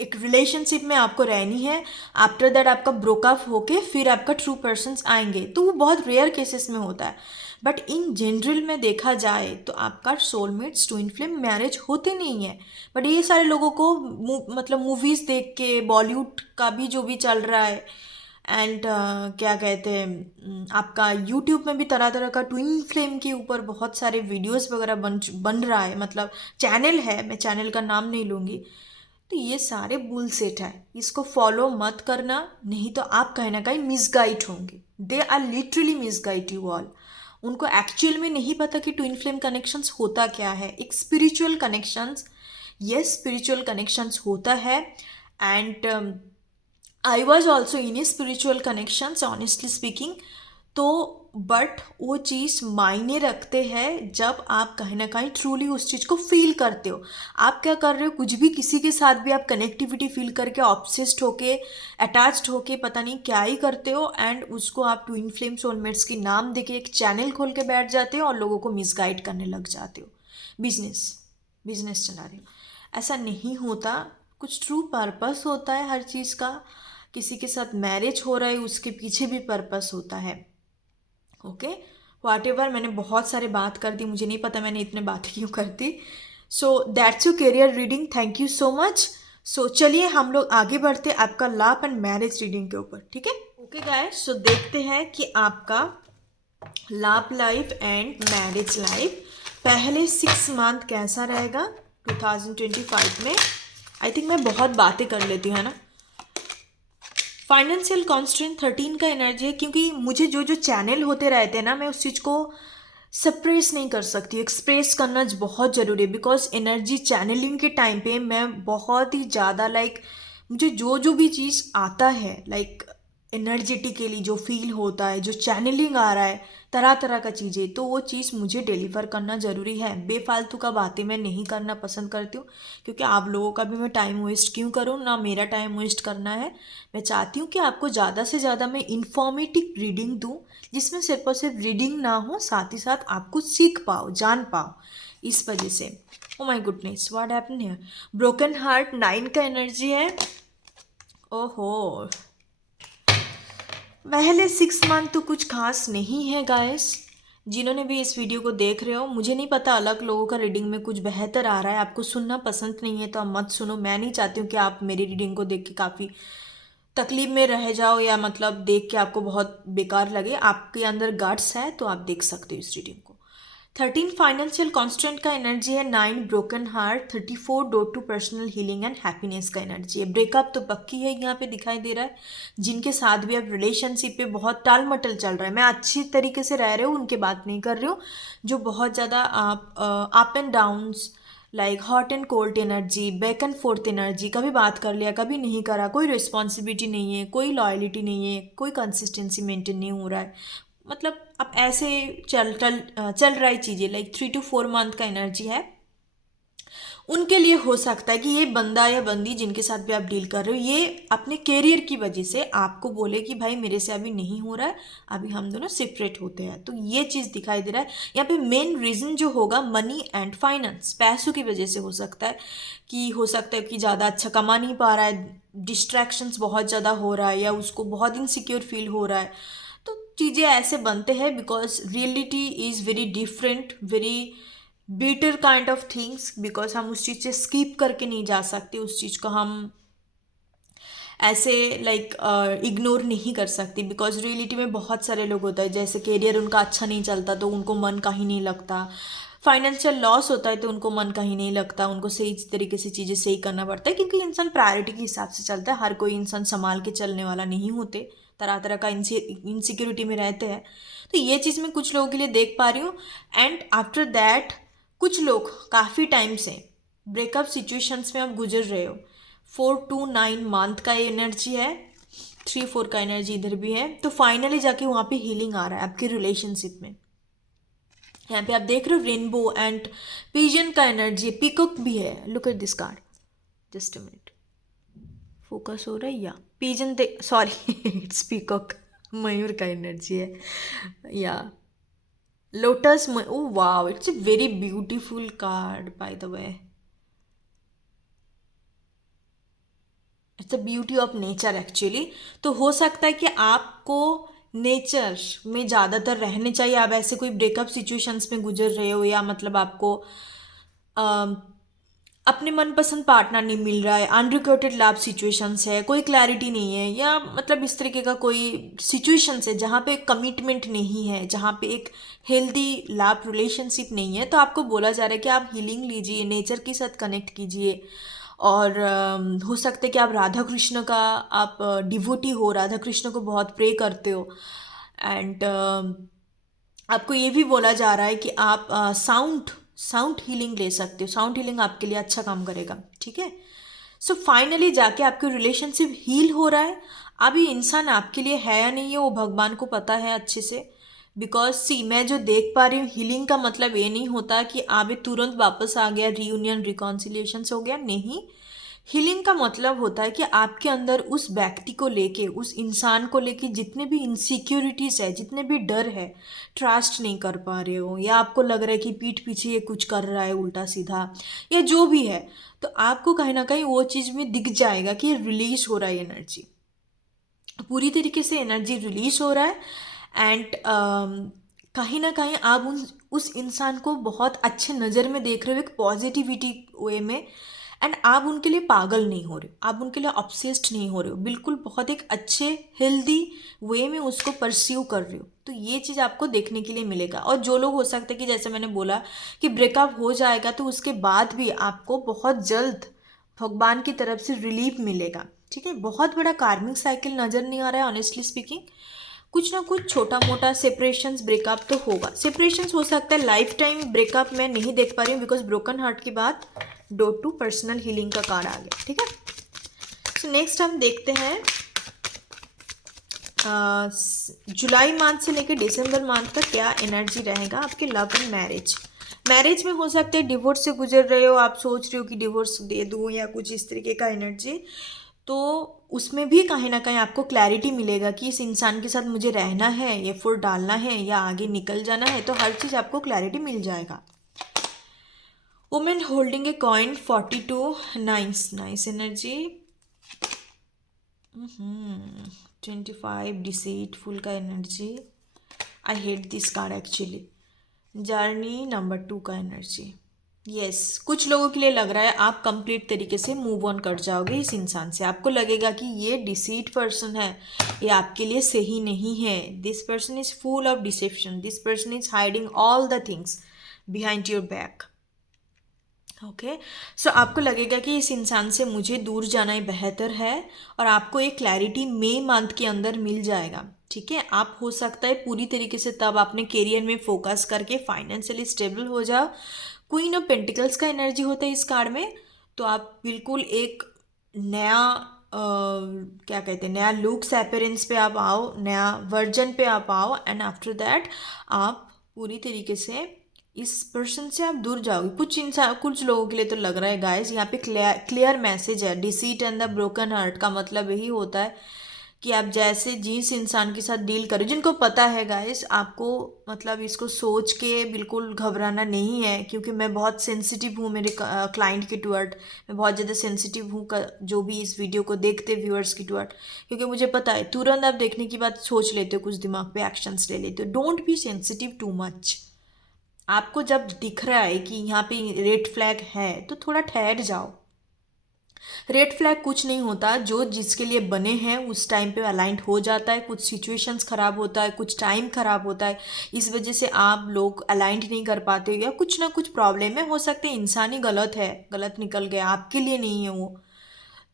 एक रिलेशनशिप में आपको रहनी है। आफ्टर दैट आपका ब्रोकअप होके फिर आपका ट्रू पर्सन्स आएंगे, तो वो बहुत रेयर केसेस में होता है। बट इन जनरल में देखा जाए तो आपका सोलमेट्स ट्विन फ्लेम मैरिज होते नहीं है। बट ये सारे लोगों को मतलब मूवीज़ देख के, बॉलीवुड का भी जो भी चल रहा है, एंड क्या कहते हैं, आपका यूट्यूब में भी तरह तरह का ट्विन फ्लेम के ऊपर बहुत सारे वीडियोस वगैरह बन रहा है, मतलब चैनल है, मैं चैनल का नाम नहीं लूँगी। तो ये सारे बुलसेट है, इसको फॉलो मत करना, नहीं तो आप कहीं ना कहीं मिसगाइड होंगे। They are literally misguide you all. उनको एक्चुअल में नहीं पता कि ट्विन फ्लेम कनेक्शंस होता क्या है। एक spiritual connections, yes spiritual connections होता है। And I was also in a spiritual connections honestly speaking. तो बट वो चीज़ मायने रखते हैं जब आप कहीं ना कहीं ट्रूली उस चीज़ को फील करते हो। आप क्या कर रहे हो, कुछ भी किसी के साथ भी आप कनेक्टिविटी फील करके ऑब्सेस्ड होके, अटैच्ड होके पता नहीं क्या ही करते हो, एंड उसको आप ट्विन फ्लेम सोलमेट्स की नाम देके एक चैनल खोल के बैठ जाते हो और लोगों को मिसगाइड करने लग जाते हो। बिजनेस बिजनेस चला रहे हो, ऐसा नहीं होता। कुछ ट्रू पर्पस होता है हर चीज़ का। किसी के साथ मैरिज हो रहा है उसके पीछे भी पर्पस होता है, ओके। वाट एवर, मैंने बहुत सारे बात कर दी, मुझे नहीं पता मैंने इतने बातें क्यों कर दी। So that's your career reading, thank you so much. So चलिए हम लोग आगे बढ़ते आपका लव एंड मैरिज रीडिंग के ऊपर, ठीक है। ओके गाइस, सो देखते हैं कि आपका love life and marriage life पहले 6 मंथ कैसा रहेगा 2025 में। आई थिंक मैं बहुत बातें कर लेती हूँ, है ना। फाइनेंशियल कॉन्स्टेंट 13 का एनर्जी है, क्योंकि मुझे जो जो चैनल होते रहते हैं ना, मैं उस चीज़ को सप्रेस नहीं कर सकती, एक्सप्रेस करना बहुत ज़रूरी है। बिकॉज एनर्जी चैनलिंग के टाइम पे मैं बहुत ही ज़्यादा मुझे जो जो भी चीज़ आता है एनर्जेटिकली जो फील होता है, जो चैनलिंग आ रहा है, तरह तरह का चीज़ें, तो वो चीज़ मुझे डिलीवर करना ज़रूरी है। बेफालतू का बातें मैं नहीं करना पसंद करती हूँ, क्योंकि आप लोगों का भी मैं टाइम वेस्ट क्यों करूँ, ना मेरा टाइम वेस्ट करना है। मैं चाहती हूँ कि आपको ज़्यादा से ज़्यादा मैं इन्फॉर्मेटिव रीडिंग दूँ, जिसमें सिर्फ और सिर्फ रीडिंग ना हो, साथ ही साथ आप कुछ सीख पाओ, जान पाओ। इस वजह से oh my goodness, what happen here. Broken heart 9 का एनर्जी है। ओहो, पहले 6 मंथ तो कुछ खास नहीं है गाइस। जिन्होंने भी इस वीडियो को देख रहे हो, मुझे नहीं पता अलग लोगों का रीडिंग में कुछ बेहतर आ रहा है, आपको सुनना पसंद नहीं है तो आप मत सुनो। मैं नहीं चाहती हूँ कि आप मेरी रीडिंग को देख के काफ़ी तकलीफ में रह जाओ, या मतलब देख के आपको बहुत बेकार लगे। आपके अंदर गट्स है तो आप देख सकते हो इस रीडिंग को। 13 फाइनेंशियल कॉन्स्टेंट का एनर्जी है, 9 broken heart, 34 door to personal healing and happiness का एनर्जी है। ब्रेकअप तो पक्की है यहाँ पे दिखाई दे रहा है। जिनके साथ भी आप रिलेशनशिप पे बहुत टाल मटल चल रहा है, मैं अच्छी तरीके से रह रहे हो उनकी बात नहीं कर रही हूँ, जो बहुत ज़्यादा आप up and downs, like hot and cold energy, back and fourth energy, कभी बात कर लिया कभी नहीं करा, कोई रिस्पॉन्सिबिलिटी नहीं है, कोई लॉयलिटी नहीं है, कोई कंसिस्टेंसी मेंटेन नहीं हो रहा है, मतलब अब ऐसे चल रहा है चीज़ें, लाइक 3 to 4 मंथ का एनर्जी है। उनके लिए हो सकता है कि ये बंदा या बंदी जिनके साथ भी आप डील कर रहे हो, ये अपने कैरियर की वजह से आपको बोले कि भाई मेरे से अभी नहीं हो रहा है, अभी हम दोनों सेपरेट होते हैं। तो ये चीज़ दिखाई दे रहा है यहाँ पे। मेन रीज़न जो होगा मनी एंड फाइनेंस, पैसों की वजह से हो सकता है कि ज़्यादा अच्छा कमा नहीं पा रहा है, डिस्ट्रैक्शंस बहुत ज़्यादा हो रहा है, या उसको बहुत इनसिक्योर फील हो रहा है। तो चीज़ें ऐसे बनते हैं because reality is very different, very better kind of things, because हम उस चीज़ से स्किप करके नहीं जा सकते, उस चीज़ को हम ऐसे लाइक इग्नोर नहीं कर सकते, बिकॉज रियलिटी में बहुत सारे लोग होता है जैसे कैरियर उनका अच्छा नहीं चलता तो उनको मन कहीं नहीं लगता, फाइनेंशियल लॉस होता है तो उनको मन कहीं नहीं लगता, उनको सही तरीके से चीज़ें सही करना पड़ता है, क्योंकि इंसान प्रायोरिटी के हिसाब से चलता है। हर कोई इंसान संभाल के चलने वाला नहीं होते, तरह तरह का इनसिक्योरिटी में रहते हैं। तो ये चीज़ मैं कुछ लोगों के लिए देख पा रही हूँ। एंड आफ्टर दैट कुछ लोग काफ़ी टाइम से ब्रेकअप सिचुएशंस में आप गुजर रहे हो। 4 to 9 मंथ का एनर्जी है, 3-4 का एनर्जी इधर भी है। तो फाइनली जाके वहाँ पे हीलिंग आ रहा है आपके रिलेशनशिप में। यहाँ पे आप देख रहे हो रेनबो एंड पिजन का एनर्जी है, पीकॉक भी है। Look at this card, just a minute, focus हो रहा है या पिजन दे, सॉरी इट्स पीकॉक, मयूर का एनर्जी है या lotus. Oh wow, it's a very beautiful card by the way. It's the beauty of nature actually. तो हो सकता है कि आपको नेचर में ज़्यादातर रहने चाहिए। आप ऐसे कोई ब्रेकअप सिचुएशंस में गुजर रहे हो, या मतलब आपको अम, अपने मनपसंद पार्टनर नहीं मिल रहा है, अनरिक्वाइटेड लव सिचुएशंस है, कोई क्लैरिटी नहीं है, या मतलब इस तरीके का कोई सिचुएशंस है जहाँ पे कमिटमेंट नहीं है, जहाँ पे एक हेल्दी लव रिलेशनशिप नहीं है, तो आपको बोला जा रहा है कि आप हीलिंग लीजिए, नेचर के साथ कनेक्ट कीजिए। और हो सकता है कि आप राधा कृष्ण का आप डिवोटी हो, राधा कृष्ण को बहुत प्रे करते हो। एंड आपको ये भी बोला जा रहा है कि आप साउंड हीलिंग ले सकते हो। साउंड हीलिंग आपके लिए अच्छा काम करेगा, ठीक है। सो फाइनली जाके आपके रिलेशनशिप हील हो रहा है। अभी इंसान आपके लिए है या नहीं है वो भगवान को पता है अच्छे से। बिकॉज सी मैं जो देख पा रही हूँ, हीलिंग का मतलब ये नहीं होता कि आप तुरंत वापस आ गया, रीयूनियन रिकॉन्सिलिएशन हो गया, नहीं। हीलिंग का मतलब होता है कि आपके अंदर उस व्यक्ति को लेके, उस इंसान को लेके जितने भी इनसिक्योरिटीज है, जितने भी डर है, ट्रस्ट नहीं कर पा रहे हो, या आपको लग रहा है कि पीठ पीछे ये कुछ कर रहा है उल्टा सीधा, या जो भी है, तो आपको कहीं ना कहीं वो चीज़ में दिख जाएगा कि रिलीज हो रहा है एनर्जी, पूरी तरीके से एनर्जी रिलीज हो रहा है। एंड कहीं ना कहीं आप उस इंसान को बहुत अच्छे नज़र में देख रहे हो, एक पॉजिटिविटी वे में। एंड आप उनके लिए पागल नहीं हो रहे हो, आप उनके लिए ऑब्सेस्ड नहीं हो रहे हो, बिल्कुल बहुत एक अच्छे हेल्दी वे में उसको परस्यू कर रहे हो। तो ये चीज़ आपको देखने के लिए मिलेगा। और जो लोग हो सकते हैं कि जैसे मैंने बोला कि ब्रेकअप हो जाएगा तो उसके बाद भी आपको बहुत जल्द भगवान की तरफ से रिलीफ मिलेगा, ठीक है। बहुत बड़ा कार्मिक साइकिल नज़र नहीं आ रहा है ऑनेस्टली स्पीकिंग। कुछ ना कुछ छोटा मोटा सेपरेशंस, ब्रेकअप तो होगा। सेपरेशंस हो सकता है, लाइफ टाइम ब्रेकअप मैं नहीं देख पा रही हूँ, बिकॉज ब्रोकन हार्ट के बाद डोर टू पर्सनल हीलिंग का कार्ड आ गया, ठीक है। सो नेक्स्ट हम देखते हैं जुलाई मंथ से लेकर दिसंबर मंथ का क्या एनर्जी रहेगा आपके लव एंड मैरिज। मैरिज में हो सकते हैं डिवोर्स से गुजर रहे हो, आप सोच रहे हो कि डिवोर्स दे दूँ या कुछ इस तरीके का एनर्जी, तो उसमें भी कहीं ना कहीं आपको क्लैरिटी मिलेगा कि इस इंसान के साथ मुझे रहना है, एफर्ट डालना है, या आगे निकल जाना है। तो हर चीज़ आपको क्लैरिटी मिल जाएगा। Women holding a coin 42, nice energy. 25 deceitful का energy. I hate this card actually. Journey number 2 का एनर्जी। यस कुछ लोगों के लिए लग रहा है आप कंप्लीट तरीके से मूव ऑन कर जाओगे इस इंसान से। आपको लगेगा कि ये डिसीट पर्सन है, ये आपके लिए सही नहीं है। This person is full of deception, this person is hiding all the things. Behind your back. Okay, so आपको लगेगा कि इस इंसान से मुझे दूर जाना ही बेहतर है, और आपको एक क्लैरिटी मई मंथ के अंदर मिल जाएगा। ठीक है, आप हो सकता है पूरी तरीके से तब अपने करियर में फोकस करके फाइनेंशियली स्टेबल हो जाओ। क्वीन ऑफ पेंटिकल्स का एनर्जी होता है इस कार्ड में, तो आप बिल्कुल एक नया क्या कहते हैं, नया लुक्स अपीयरेंस पे आप आओ, नया वर्जन पे आप आओ, एंड आफ्टर दैट आप पूरी तरीके से इस पर्सन से आप दूर जाओगे। कुछ लोगों के लिए तो लग रहा है गाइस, यहाँ पे क्लियर मैसेज है। Deceit and the broken heart का मतलब यही होता है कि आप जैसे जिस इंसान के साथ डील करो, जिनको पता है गाइस, आपको मतलब इसको सोच के बिल्कुल घबराना नहीं है, क्योंकि मैं बहुत सेंसिटिव हूँ मेरे क्लाइंट के टुवर्ड। मैं बहुत ज़्यादा सेंसिटिव हूँ जो भी इस वीडियो को देखते व्यूअर्स की टुवर्ड, क्योंकि मुझे पता है तुरंत आप देखने की बात सोच लेते हो, कुछ दिमाग पे एक्शंस ले लेते हो। Don't be sensitive too much. आपको जब दिख रहा है कि यहाँ पे रेड फ्लैग है, तो थोड़ा ठहर जाओ। रेड फ्लैग कुछ नहीं होता, जो जिसके लिए बने हैं उस टाइम पे अलाइंड हो जाता है। कुछ सिचुएशंस खराब होता है, कुछ टाइम खराब होता है, इस वजह से आप लोग अलाइंड नहीं कर पाते, या कुछ ना कुछ प्रॉब्लम है। हो सकते हैं इंसान ही गलत है, गलत निकल गया, आपके लिए नहीं है वो।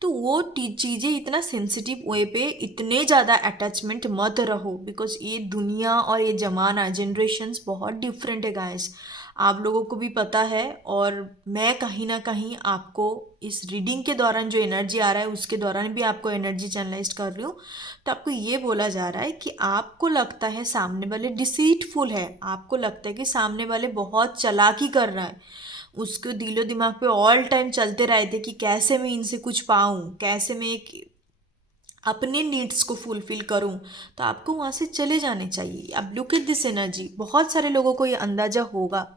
तो वो चीज़ें इतना सेंसिटिव वे पे इतने ज़्यादा अटैचमेंट मत रहो, बिकॉज ये दुनिया और ये ज़माना जनरेशन्स बहुत डिफरेंट है गाइस। आप लोगों को भी पता है, और मैं कहीं ना कहीं आपको इस रीडिंग के दौरान जो एनर्जी आ रहा है उसके दौरान भी आपको एनर्जी चैनलाइज कर रही हूँ। तो आपको ये बोला जा रहा है कि आपको लगता है सामने वाले डिसीटफुल है, आपको लगता है कि सामने वाले बहुत चालाकी कर रहा है, उसके दिलो दिमाग पे ऑल टाइम चलते रहते कि कैसे मैं इनसे कुछ पाऊँ, कैसे मैं एक अपने नीड्स को फुलफिल करूं। तो आपको वहाँ से चले जाने चाहिए। अब लुक एट दिस एनर्जी, बहुत सारे लोगों को ये अंदाजा होगा।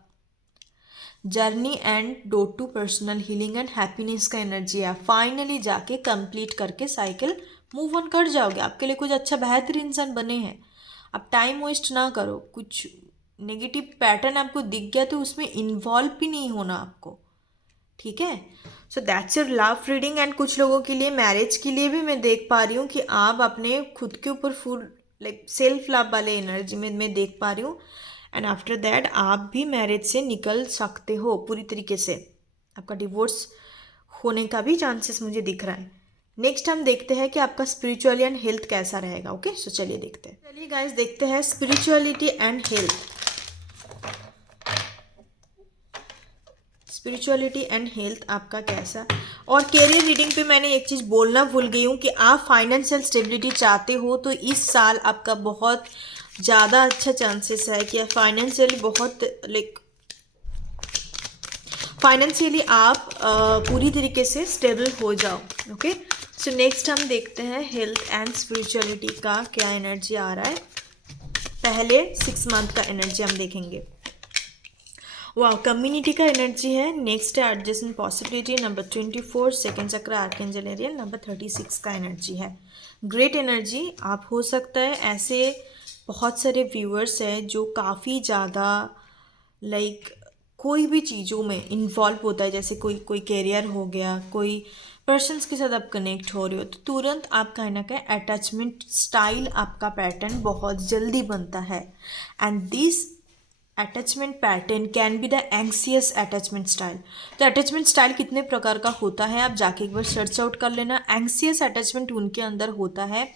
Journey and door to personal healing and happiness का एनर्जी है। फाइनली जाके कंप्लीट करके साइकिल मूव ऑन कर जाओगे। आपके लिए कुछ अच्छा बेहतर इंसान बने हैं। अब टाइम वेस्ट ना करो। कुछ नेगेटिव पैटर्न आपको दिख गया तो उसमें इन्वॉल्व भी नहीं होना आपको। ठीक है, सो that's your love reading. And कुछ लोगों के लिए मैरिज के लिए भी मैं देख पा रही हूँ कि आप अपने खुद के ऊपर फुल लाइक सेल्फ लव वाले एनर्जी में मैं देख पा रही हूँ। एंड आफ्टर दैट आप भी मैरिज से निकल सकते हो पूरी तरीके से। आपका डिवोर्स होने का भी चांसेस मुझे दिख रहा है। नेक्स्ट हम देखते हैं कि आपका स्पिरिचुअली एंड हेल्थ कैसा रहेगा। ओके, सो चलिए देखते हैं। चलिए गाइस देखते हैं spirituality and health. Spirituality and health आपका कैसा। और कैरियर रीडिंग पे मैंने एक चीज़ बोलना भूल गई हूँ कि आप फाइनेंशियल स्टेबिलिटी चाहते हो तो इस साल आपका बहुत ज़्यादा अच्छा चांसेस है कि फाइनेंशियली बहुत लाइक फाइनेंशियली आप पूरी तरीके से स्टेबल हो जाओ। ओके, सो नेक्स्ट हम देखते हैं हेल्थ एंड स्पिरिचुअलिटी का क्या एनर्जी आ रहा है। पहले 6 मंथ का एनर्जी हम देखेंगे। वाह, कम्युनिटी का एनर्जी है। नेक्स्ट है एडजस्टमेंट पॉसिबिलिटी नंबर 24, सेकेंड चक्र आर्कएंजल एरियल नंबर 36 का एनर्जी है। Great energy. आप हो सकता है ऐसे बहुत सारे व्यूअर्स हैं जो काफ़ी ज़्यादा लाइक कोई भी चीज़ों में इन्वॉल्व होता है, जैसे कोई कोई कैरियर हो गया, कोई पर्सन्स के साथ आप कनेक्ट हो रहे हो, तो तुरंत आप कहीं ना कहीं अटैचमेंट स्टाइल आपका पैटर्न बहुत जल्दी बनता है। And this attachment pattern can be the anxious attachment style. तो अटैचमेंट स्टाइल कितने प्रकार का होता है आप जाके एक बार सर्च आउट कर लेना। एंग्सियस अटैचमेंट उनके अंदर होता है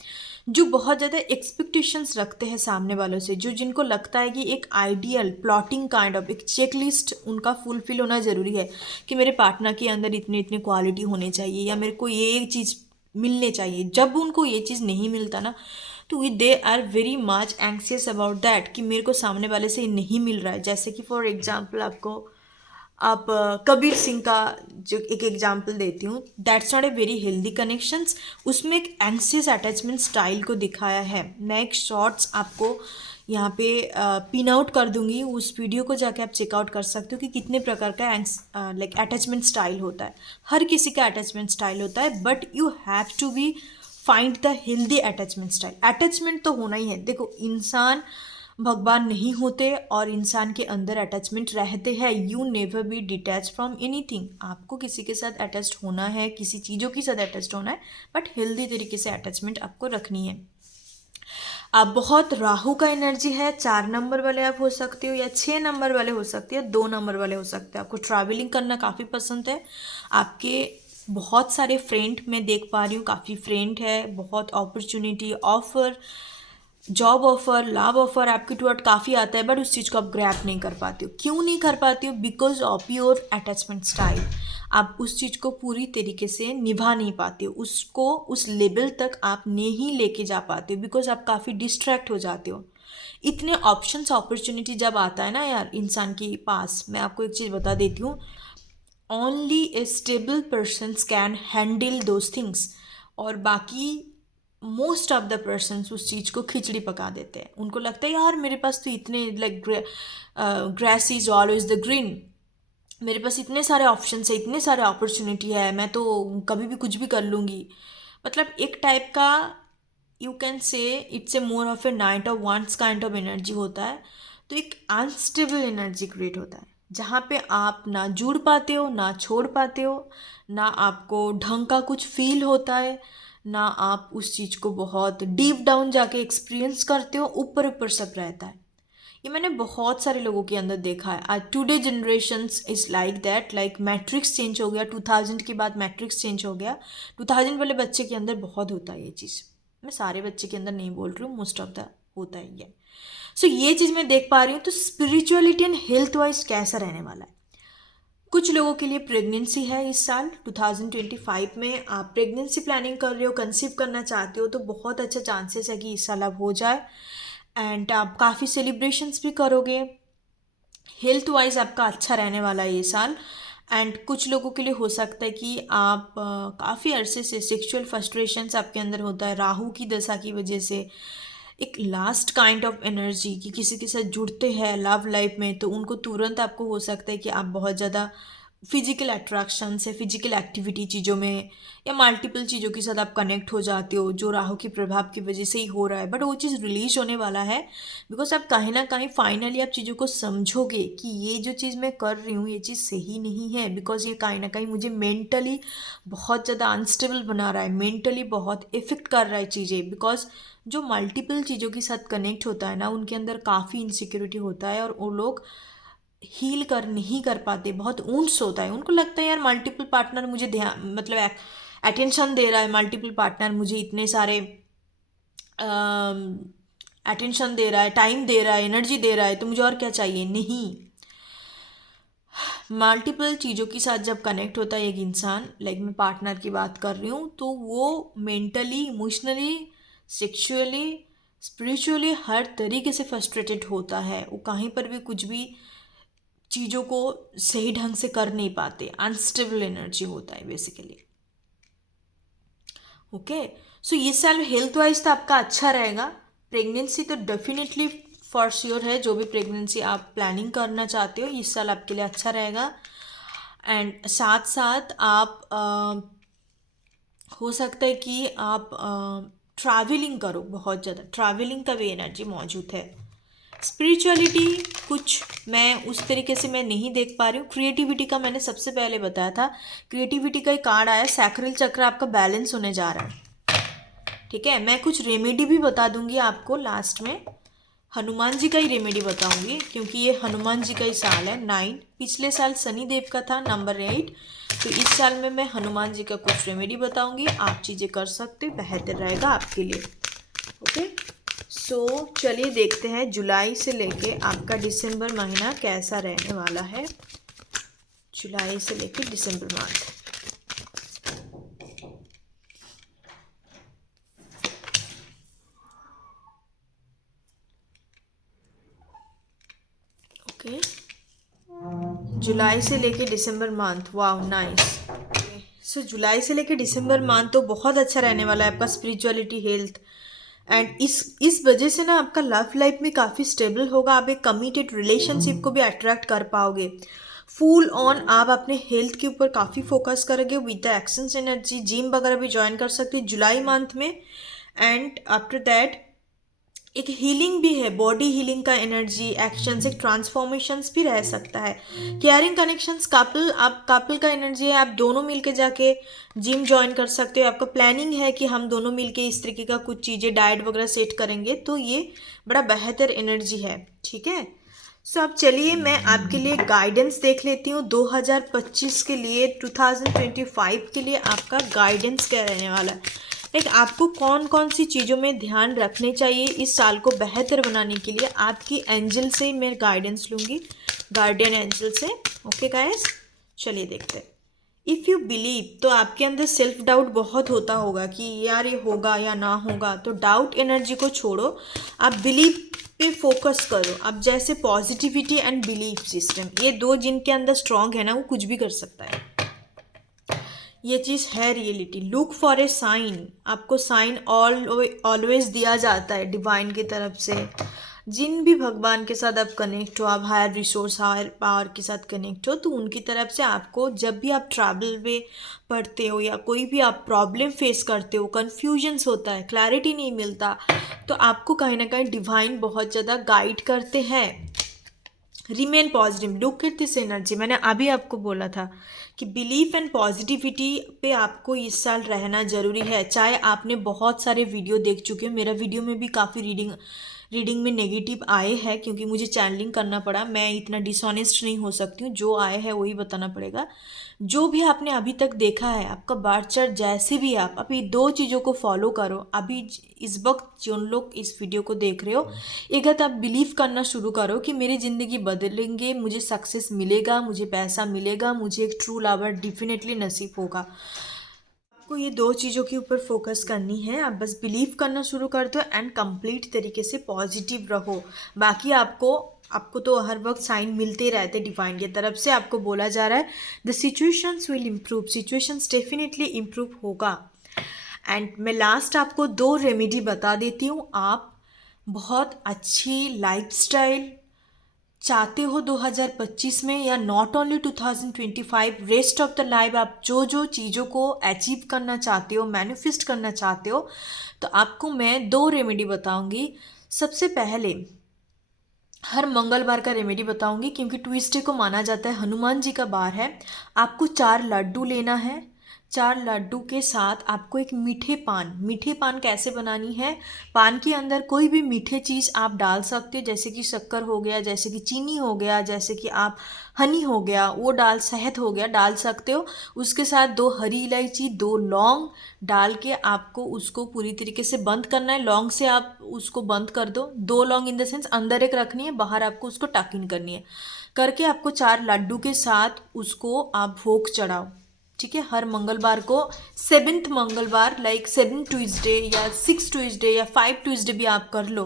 जो बहुत ज़्यादा एक्सपेक्टेशंस रखते हैं सामने वालों से, जो जिनको लगता है कि एक आइडियल प्लॉटिंग काइंड ऑफ एक चेकलिस्ट उनका फुलफिल होना ज़रूरी है कि मेरे पार्टनर के अंदर इतने इतने क्वालिटी होने चाहिए या मेरे को ये चीज़ मिलने चाहिए। जब उनको ये चीज़ नहीं मिलता ना, तो they are very much anxious about that कि मेरे को सामने वाले से नहीं मिल रहा है। जैसे कि फॉर एग्जांपल आपको आप कबीर सिंह का जो एक एग्जांपल देती हूँ, that's not a very healthy connections. उसमें एक एंक्सियस अटैचमेंट स्टाइल को दिखाया है। मैं एक शॉर्ट्स आपको यहाँ पे पिन आउट कर दूंगी, उस वीडियो को जाके आप चेकआउट कर सकते हो कि कितने प्रकार का लाइक अटैचमेंट स्टाइल होता है। हर किसी का अटैचमेंट स्टाइल होता है, but you have to be find the healthy attachment style. Attachment तो होना ही है। देखो, इंसान भगवान नहीं होते और इंसान के अंदर अटैचमेंट रहते हैं। You never be detach from anything. आपको किसी के साथ अटैच्ड होना है, किसी चीज़ों के साथ अटैच्ड होना है, बट हेल्दी तरीके से अटैचमेंट आपको रखनी है। आप बहुत राहु का एनर्जी है, 4 नंबर वाले आप हो सकते हो या 6 नंबर वाले हो सकते हो, 2 नंबर वाले हो सकते हो। आपको ट्रैवलिंग करना काफ़ी पसंद है। आपके बहुत सारे फ्रेंड मैं देख पा रही हूँ, काफ़ी फ्रेंड है, बहुत opportunity offer, job offer, love offer आपके टुवर्ड काफ़ी आता है, बट उस चीज़ को आप ग्रैब नहीं कर पाती हो। क्यों नहीं कर पाती हो? Because of your attachment style. आप उस चीज़ को पूरी तरीके से निभा नहीं पाते हो, उसको उस लेवल तक आप नहीं लेके जा पाते हो, बिकॉज आप काफ़ी डिस्ट्रैक्ट हो जाते हो। इतने ऑप्शंस अपॉर्चुनिटी जब आता है ना यार इंसान के पास, मैं आपको एक चीज़ बता देती हूँ, only A stable persons can handle those things. और बाकी मोस्ट ऑफ द पर्सन्स उस चीज़ को खिचड़ी पका देते हैं। उनको लगता है यार मेरे पास तो इतने like grass is always the green, मेरे पास इतने सारे ऑप्शंस है, इतने सारे अपॉर्चुनिटी है, मैं तो कभी भी कुछ भी कर लूँगी। मतलब एक टाइप का you can say it's a more of a night of once kind of energy होता है। तो एक अनस्टेबल एनर्जी क्रिएट होता है जहाँ पे आप ना जुड़ पाते हो, ना छोड़ पाते हो, ना आपको ढंग का कुछ फील होता है, ना आप उस चीज़ को बहुत डीप डाउन जाके एक्सपीरियंस करते हो, ऊपर ऊपर सब रहता है। ये मैंने बहुत सारे लोगों के अंदर देखा है। आज today generations is like that, like matrix change हो गया, 2000 के बाद मैट्रिक्स चेंज हो गया। 2000 वाले बच्चे के अंदर बहुत होता है ये चीज़। मैं सारे बच्चे के अंदर नहीं बोल रही हूँ, मोस्ट ऑफ द होता है ये। सो ये चीज़ मैं देख पा रही हूँ। तो स्पिरिचुअलिटी एंड हेल्थ वाइज कैसा रहने वाला है? कुछ लोगों के लिए प्रेगनेंसी है इस साल 2025 में। आप प्रेगनेंसी प्लानिंग कर रहे हो, कंसीव करना चाहते हो, तो बहुत अच्छा चांसेस है कि इस साल अब हो जाए। एंड आप काफ़ी सेलिब्रेशंस भी करोगे। हेल्थ वाइज आपका अच्छा रहने वाला है ये साल। एंड कुछ लोगों के लिए हो सकता है कि आप काफ़ी अरसे से सेक्सुअल फ्रस्ट्रेशंस आपके अंदर होता है राहु की दशा की वजह से। एक लास्ट काइंड ऑफ एनर्जी कि किसी के साथ जुड़ते हैं लव लाइफ में, तो उनको तुरंत आपको हो सकता है कि आप बहुत ज़्यादा फिजिकल अट्रैक्शन से, फिजिकल एक्टिविटी चीज़ों में या मल्टीपल चीज़ों के साथ आप कनेक्ट हो जाते हो, जो राहु के प्रभाव की वजह से ही हो रहा है। बट वो चीज़ रिलीज होने वाला है, बिकॉज आप कहीं ना कहीं फाइनली आप चीज़ों को समझोगे कि ये जो चीज़ मैं कर रही हूँ ये चीज़ सही नहीं है, बिकॉज ये कहीं ना कहीं मुझे मेंटली बहुत ज़्यादा अनस्टेबल बना रहा है, मेंटली बहुत इफेक्ट कर रहा है चीज़ें। बिकॉज जो मल्टीपल चीज़ों के साथ कनेक्ट होता है ना, उनके अंदर काफ़ी इनसिक्योरिटी होता है और वो लोग हील कर नहीं कर पाते, बहुत ऊंस होता है। उनको लगता है यार मल्टीपल पार्टनर मुझे ध्यान मतलब अटेंशन दे रहा है, मल्टीपल पार्टनर मुझे इतने सारे अटेंशन दे रहा है, टाइम दे रहा है, एनर्जी दे रहा है, तो मुझे और क्या चाहिए? नहीं। मल्टीपल चीज़ों के साथ जब कनेक्ट होता है एक इंसान, लाइक मैं पार्टनर की बात कर रही हूँ, तो वो मेंटली, इमोशनली, सेक्सुअली, स्पिरिचुअली हर तरीके से फ्रस्ट्रेटेड होता है। वो कहीं पर भी कुछ भी चीज़ों को सही ढंग से कर नहीं पाते, अनस्टेबल एनर्जी होता है बेसिकली। ओके, सो ये साल हेल्थ वाइज तो आपका अच्छा रहेगा। प्रेगनेंसी तो डेफिनेटली फॉर श्योर है, जो भी प्रेगनेंसी आप प्लानिंग करना चाहते हो इस साल आपके लिए अच्छा रहेगा। एंड साथ साथ आप हो सकता है कि आप ट्रैवलिंग करो, बहुत ज़्यादा ट्रैवलिंग का भी एनर्जी मौजूद है। स्पिरिचुअलिटी कुछ मैं उस तरीके से मैं नहीं देख पा रही हूँ। क्रिएटिविटी का मैंने सबसे पहले बताया था, क्रिएटिविटी का एक कार्ड आया, सैक्रल चक्र आपका बैलेंस होने जा रहा है। ठीक है, मैं कुछ रेमेडी भी बता दूंगी आपको लास्ट में। हनुमान जी का ही रेमेडी बताऊंगी क्योंकि ये हनुमान जी का ही साल है 9। पिछले साल शनि देव का था नंबर 8, तो इस साल में मैं हनुमान जी का कुछ रेमेडी बताऊंगी। आप चीज़ें कर सकते, बेहतर रहेगा आपके लिए। ओके, सो चलिए देखते हैं जुलाई से लेके आपका दिसंबर महीना कैसा रहने वाला है। जुलाई से लेके दिसंबर मंथ। ओके, जुलाई से लेके दिसंबर मंथ, वाह नाइस। सो जुलाई से लेके दिसंबर मंथ तो बहुत अच्छा रहने वाला है आपका स्पिरिचुअलिटी, हेल्थ। एंड इस वजह से ना आपका लव लाइफ में काफ़ी स्टेबल होगा। आप एक कमिटेड रिलेशनशिप को भी अट्रैक्ट कर पाओगे। फुल ऑन आप अपने हेल्थ के ऊपर काफ़ी फोकस करोगे with the actions energy. Gym वगैरह भी ज्वाइन कर सकते हैं जुलाई मंथ में। एंड आफ्टर दैट एक हीलिंग भी है, बॉडी हीलिंग का एनर्जी, एक्शंस, एक ट्रांसफॉर्मेशंस भी रह सकता है। केयरिंग कनेक्शंस, कपल, आप कपल का एनर्जी है, आप दोनों मिलके जाके जिम ज्वाइन कर सकते हो। आपका प्लानिंग है कि हम दोनों मिलके इस तरीके का कुछ चीज़ें डाइट वगैरह सेट करेंगे, तो ये बड़ा बेहतर एनर्जी है। ठीक है, सो अब चलिए मैं आपके लिए गाइडेंस देख लेती हूँ 2025 के लिए, 2025 के लिए आपका गाइडेंस क्या रहने वाला है। लाइक आपको कौन कौन सी चीज़ों में ध्यान रखने चाहिए इस साल को बेहतर बनाने के लिए। आपकी एंजल से मैं गाइडेंस लूँगी, गार्डियन एंजल से। ओके गाइस, चलिए देखते हैं। इफ़ यू बिलीव, तो आपके अंदर सेल्फ डाउट बहुत होता होगा कि यार ये होगा या ना होगा, तो डाउट एनर्जी को छोड़ो, आप बिलीव पे फोकस करो। अब जैसे पॉजिटिविटी एंड बिलीफ सिस्टम, ये दो जिनके अंदर स्ट्रांग है ना, वो कुछ भी कर सकता है। ये चीज़ है reality. Look for a sign, आपको साइन ऑलवेज दिया जाता है डिवाइन की तरफ से। जिन भी भगवान के साथ आप कनेक्ट हो, आप हायर रिसोर्स, हायर पावर के साथ कनेक्ट हो, तो उनकी तरफ से आपको जब भी आप ट्रैवल में पढ़ते हो या कोई भी आप प्रॉब्लम फेस करते हो, कन्फ्यूजन्स होता है, क्लैरिटी नहीं मिलता, तो आपको कहीं ना कहीं डिवाइन बहुत ज़्यादा गाइड करते हैं। Remain positive, look at this energy. मैंने अभी आपको बोला था कि बिलीफ एंड पॉजिटिविटी पे आपको इस साल रहना ज़रूरी है। चाहे आपने बहुत सारे वीडियो देख चुके हो, मेरा वीडियो में भी काफ़ी रीडिंग में नेगेटिव आए हैं, क्योंकि मुझे चैनलिंग करना पड़ा। मैं इतना डिसऑनेस्ट नहीं हो सकती हूँ, जो आए हैं वही बताना पड़ेगा। जो भी आपने अभी तक देखा है, आपका बाढ़ चढ़ जैसे भी, आप अभी दो चीज़ों को फॉलो करो। अभी इस वक्त जो लोग इस वीडियो को देख रहे हो, एक आप बिलीव करना शुरू करो कि मेरी ज़िंदगी बदलेंगे, मुझे सक्सेस मिलेगा, मुझे पैसा मिलेगा, मुझे एक ट्रू लवर डेफिनेटली नसीब होगा। आपको ये दो चीज़ों के ऊपर फोकस करनी है। आप बस बिलीव करना शुरू कर दो एंड कंप्लीट तरीके से पॉजिटिव रहो। बाकी आपको तो हर वक्त साइन मिलते रहते डिवाइन की तरफ से। आपको बोला जा रहा है the situations will improve, situations definitely improve होगा। एंड मैं लास्ट आपको दो रेमेडी बता देती हूँ। आप बहुत अच्छी लाइफस्टाइल चाहते हो 2025 में, या not only 2025, rest of the life आप जो जो चीज़ों को अचीव करना चाहते हो, मैनिफेस्ट करना चाहते हो, तो आपको मैं दो रेमेडी बताऊंगी। सबसे पहले हर मंगलवार का रेमेडी बताऊंगी, क्योंकि ट्यूसडे को माना जाता है हनुमान जी का बार है। आपको 4 लड्डू लेना है। 4 लड्डू के साथ आपको एक मीठे पान कैसे बनानी है, पान के अंदर कोई भी मीठे चीज़ आप डाल सकते हो, जैसे कि शक्कर हो गया, जैसे कि चीनी हो गया, जैसे कि आप हनी हो गया, वो शहद हो गया, डाल सकते हो। उसके साथ 2 हरी इलायची, 2 लौंग डाल के आपको उसको पूरी तरीके से बंद करना है। लौंग से आप उसको बंद कर दो। 2 लौंग इन द सेंस अंदर एक रखनी है, बाहर आपको उसको टक इन करनी है। करके आपको 4 लड्डू के साथ उसको आप भोग चढ़ाओ। ठीक है, हर मंगलवार को, 7th मंगलवार, लाइक 7 ट्यूसडे या 6 ट्यूसडे या 5 ट्यूसडे भी आप कर लो।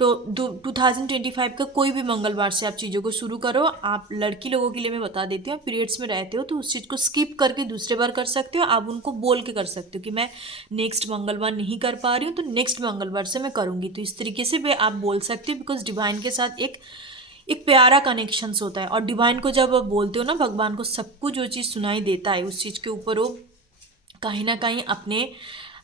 तो 2025 का कोई भी मंगलवार से आप चीज़ों को शुरू करो। आप लड़की लोगों के लिए मैं बता देती हूँ, पीरियड्स में रहते हो तो उस चीज़ को स्किप करके दूसरे बार कर सकते हो। आप उनको बोल के कर सकते हो कि मैं नेक्स्ट मंगलवार नहीं कर पा रही हूँ, तो नेक्स्ट मंगलवार से मैं करूँगी। तो इस तरीके से भी आप बोल सकते हो, बिकॉज डिवाइन के साथ एक प्यारा कनेक्शंस होता है। और डिवाइन को जब आप बोलते हो ना, भगवान को सब कुछ जो चीज़ सुनाई देता है, उस चीज़ के ऊपर वो कहीं ना कहीं अपने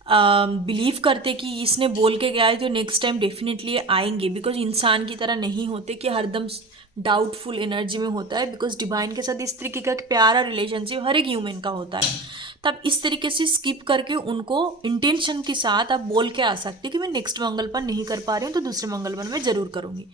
बिलीव करते कि इसने बोल के गया है तो नेक्स्ट टाइम डेफिनेटली आएंगे। बिकॉज इंसान की तरह नहीं होते कि हरदम डाउटफुल एनर्जी में होता है, बिकॉज डिवाइन के साथ इस तरीके का प्यारा रिलेशनशिप हर एक ह्यूमन का होता है। तब इस तरीके से स्किप करके उनको इंटेंशन के साथ आप बोल के आ सकते कि मैं नेक्स्ट मंगलवार नहीं कर पा रही हूँ, तो दूसरे मंगलवार में ज़रूर करूँगी।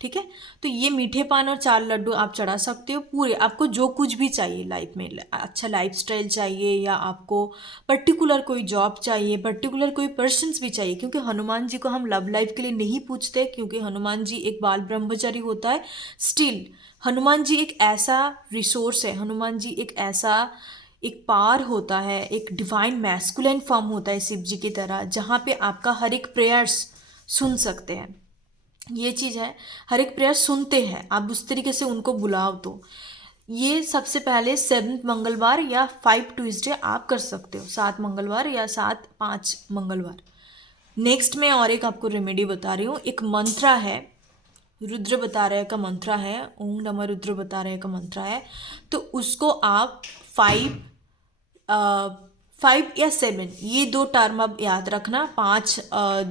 ठीक है, तो ये मीठे पान और 4 लड्डू आप चढ़ा सकते हो। पूरे आपको जो कुछ भी चाहिए लाइफ में, अच्छा लाइफस्टाइल चाहिए, या आपको पर्टिकुलर कोई जॉब चाहिए, पर्टिकुलर कोई पर्सन्स भी चाहिए, क्योंकि हनुमान जी को हम लव लाइफ के लिए नहीं पूछते, क्योंकि हनुमान जी एक बाल ब्रह्मचारी होता है। स्टिल हनुमान जी एक ऐसा रिसोर्स है, हनुमान जी एक पार होता है, एक डिवाइन मैस्कुलिन फॉर्म होता है शिव जी की तरह, जहाँ पे आपका हर एक प्रेयर्स सुन सकते हैं। ये चीज़ है, हर एक प्रेयर सुनते हैं, आप उस तरीके से उनको बुलाओ। तो ये सबसे पहले 7th मंगलवार या 5 ट्यूसडे आप कर सकते हो, 7 मंगलवार या 5 मंगलवार। नेक्स्ट मैं और एक आपको रेमेडी बता रही हूँ। एक मंत्रा है, रुद्र बता रहे का मंत्रा है, ओम नमः रुद्र बता रहे का मंत्रा है। तो उसको आप 5 या 7 ये 2 टर्म अब याद रखना। 5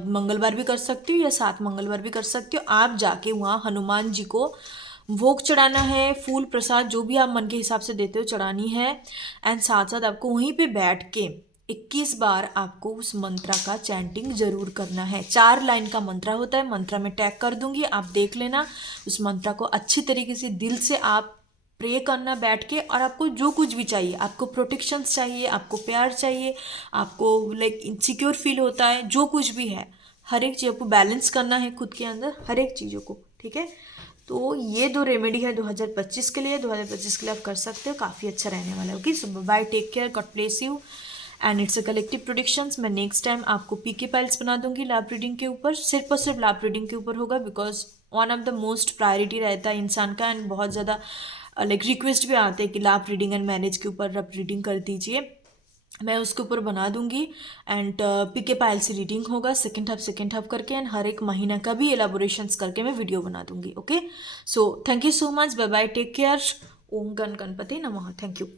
मंगलवार भी कर सकती हो या 7 मंगलवार भी कर सकती हो। आप जाके वहाँ हनुमान जी को भोग चढ़ाना है, फूल प्रसाद जो भी आप मन के हिसाब से देते हो चढ़ानी है। एंड साथ साथ आपको वहीं पे बैठ के 21 बार आपको उस मंत्रा का चैंटिंग जरूर करना है। 4 लाइन का मंत्रा होता है, मंत्रा में टैग कर दूंगी, आप देख लेना। उस मंत्रा को अच्छी तरीके से दिल से आप प्रे करना बैठ के। और आपको जो कुछ भी चाहिए, आपको प्रोटेक्शंस चाहिए, आपको प्यार चाहिए, आपको लाइक इनसिक्योर फील होता है, जो कुछ भी है, हर एक चीज़ आपको बैलेंस करना है खुद के अंदर, हर एक चीज़ों को, ठीक है। तो ये 2 रेमेडी है 2025 के लिए। 2025 के लिए आप कर सकते हो, काफ़ी अच्छा रहने वाला है। Okay, so bye, take care, God bless you and it's a collective productions. मैं नेक्स्ट टाइम आपको पीके पाइल्स बना दूंगी लैब रीडिंग के ऊपर, सिर्फ और सिर्फ लैब रीडिंग के ऊपर होगा, because one of the most priority रहता है इंसान का। एंड बहुत ज़्यादा लाइक रिक्वेस्ट भी आते हैं कि लैब रीडिंग एंड मैरिज के ऊपर आप रीडिंग कर दीजिए। मैं उसके ऊपर बना दूंगी। एंड पीके पायल से रीडिंग होगा सेकेंड हाफ करके, एंड हर एक महीना का भी एलाबोरेशंस करके मैं वीडियो बना दूंगी। Okay, so thank you so much, bye bye, take care. ओम गण गणपति नमः। Thank you.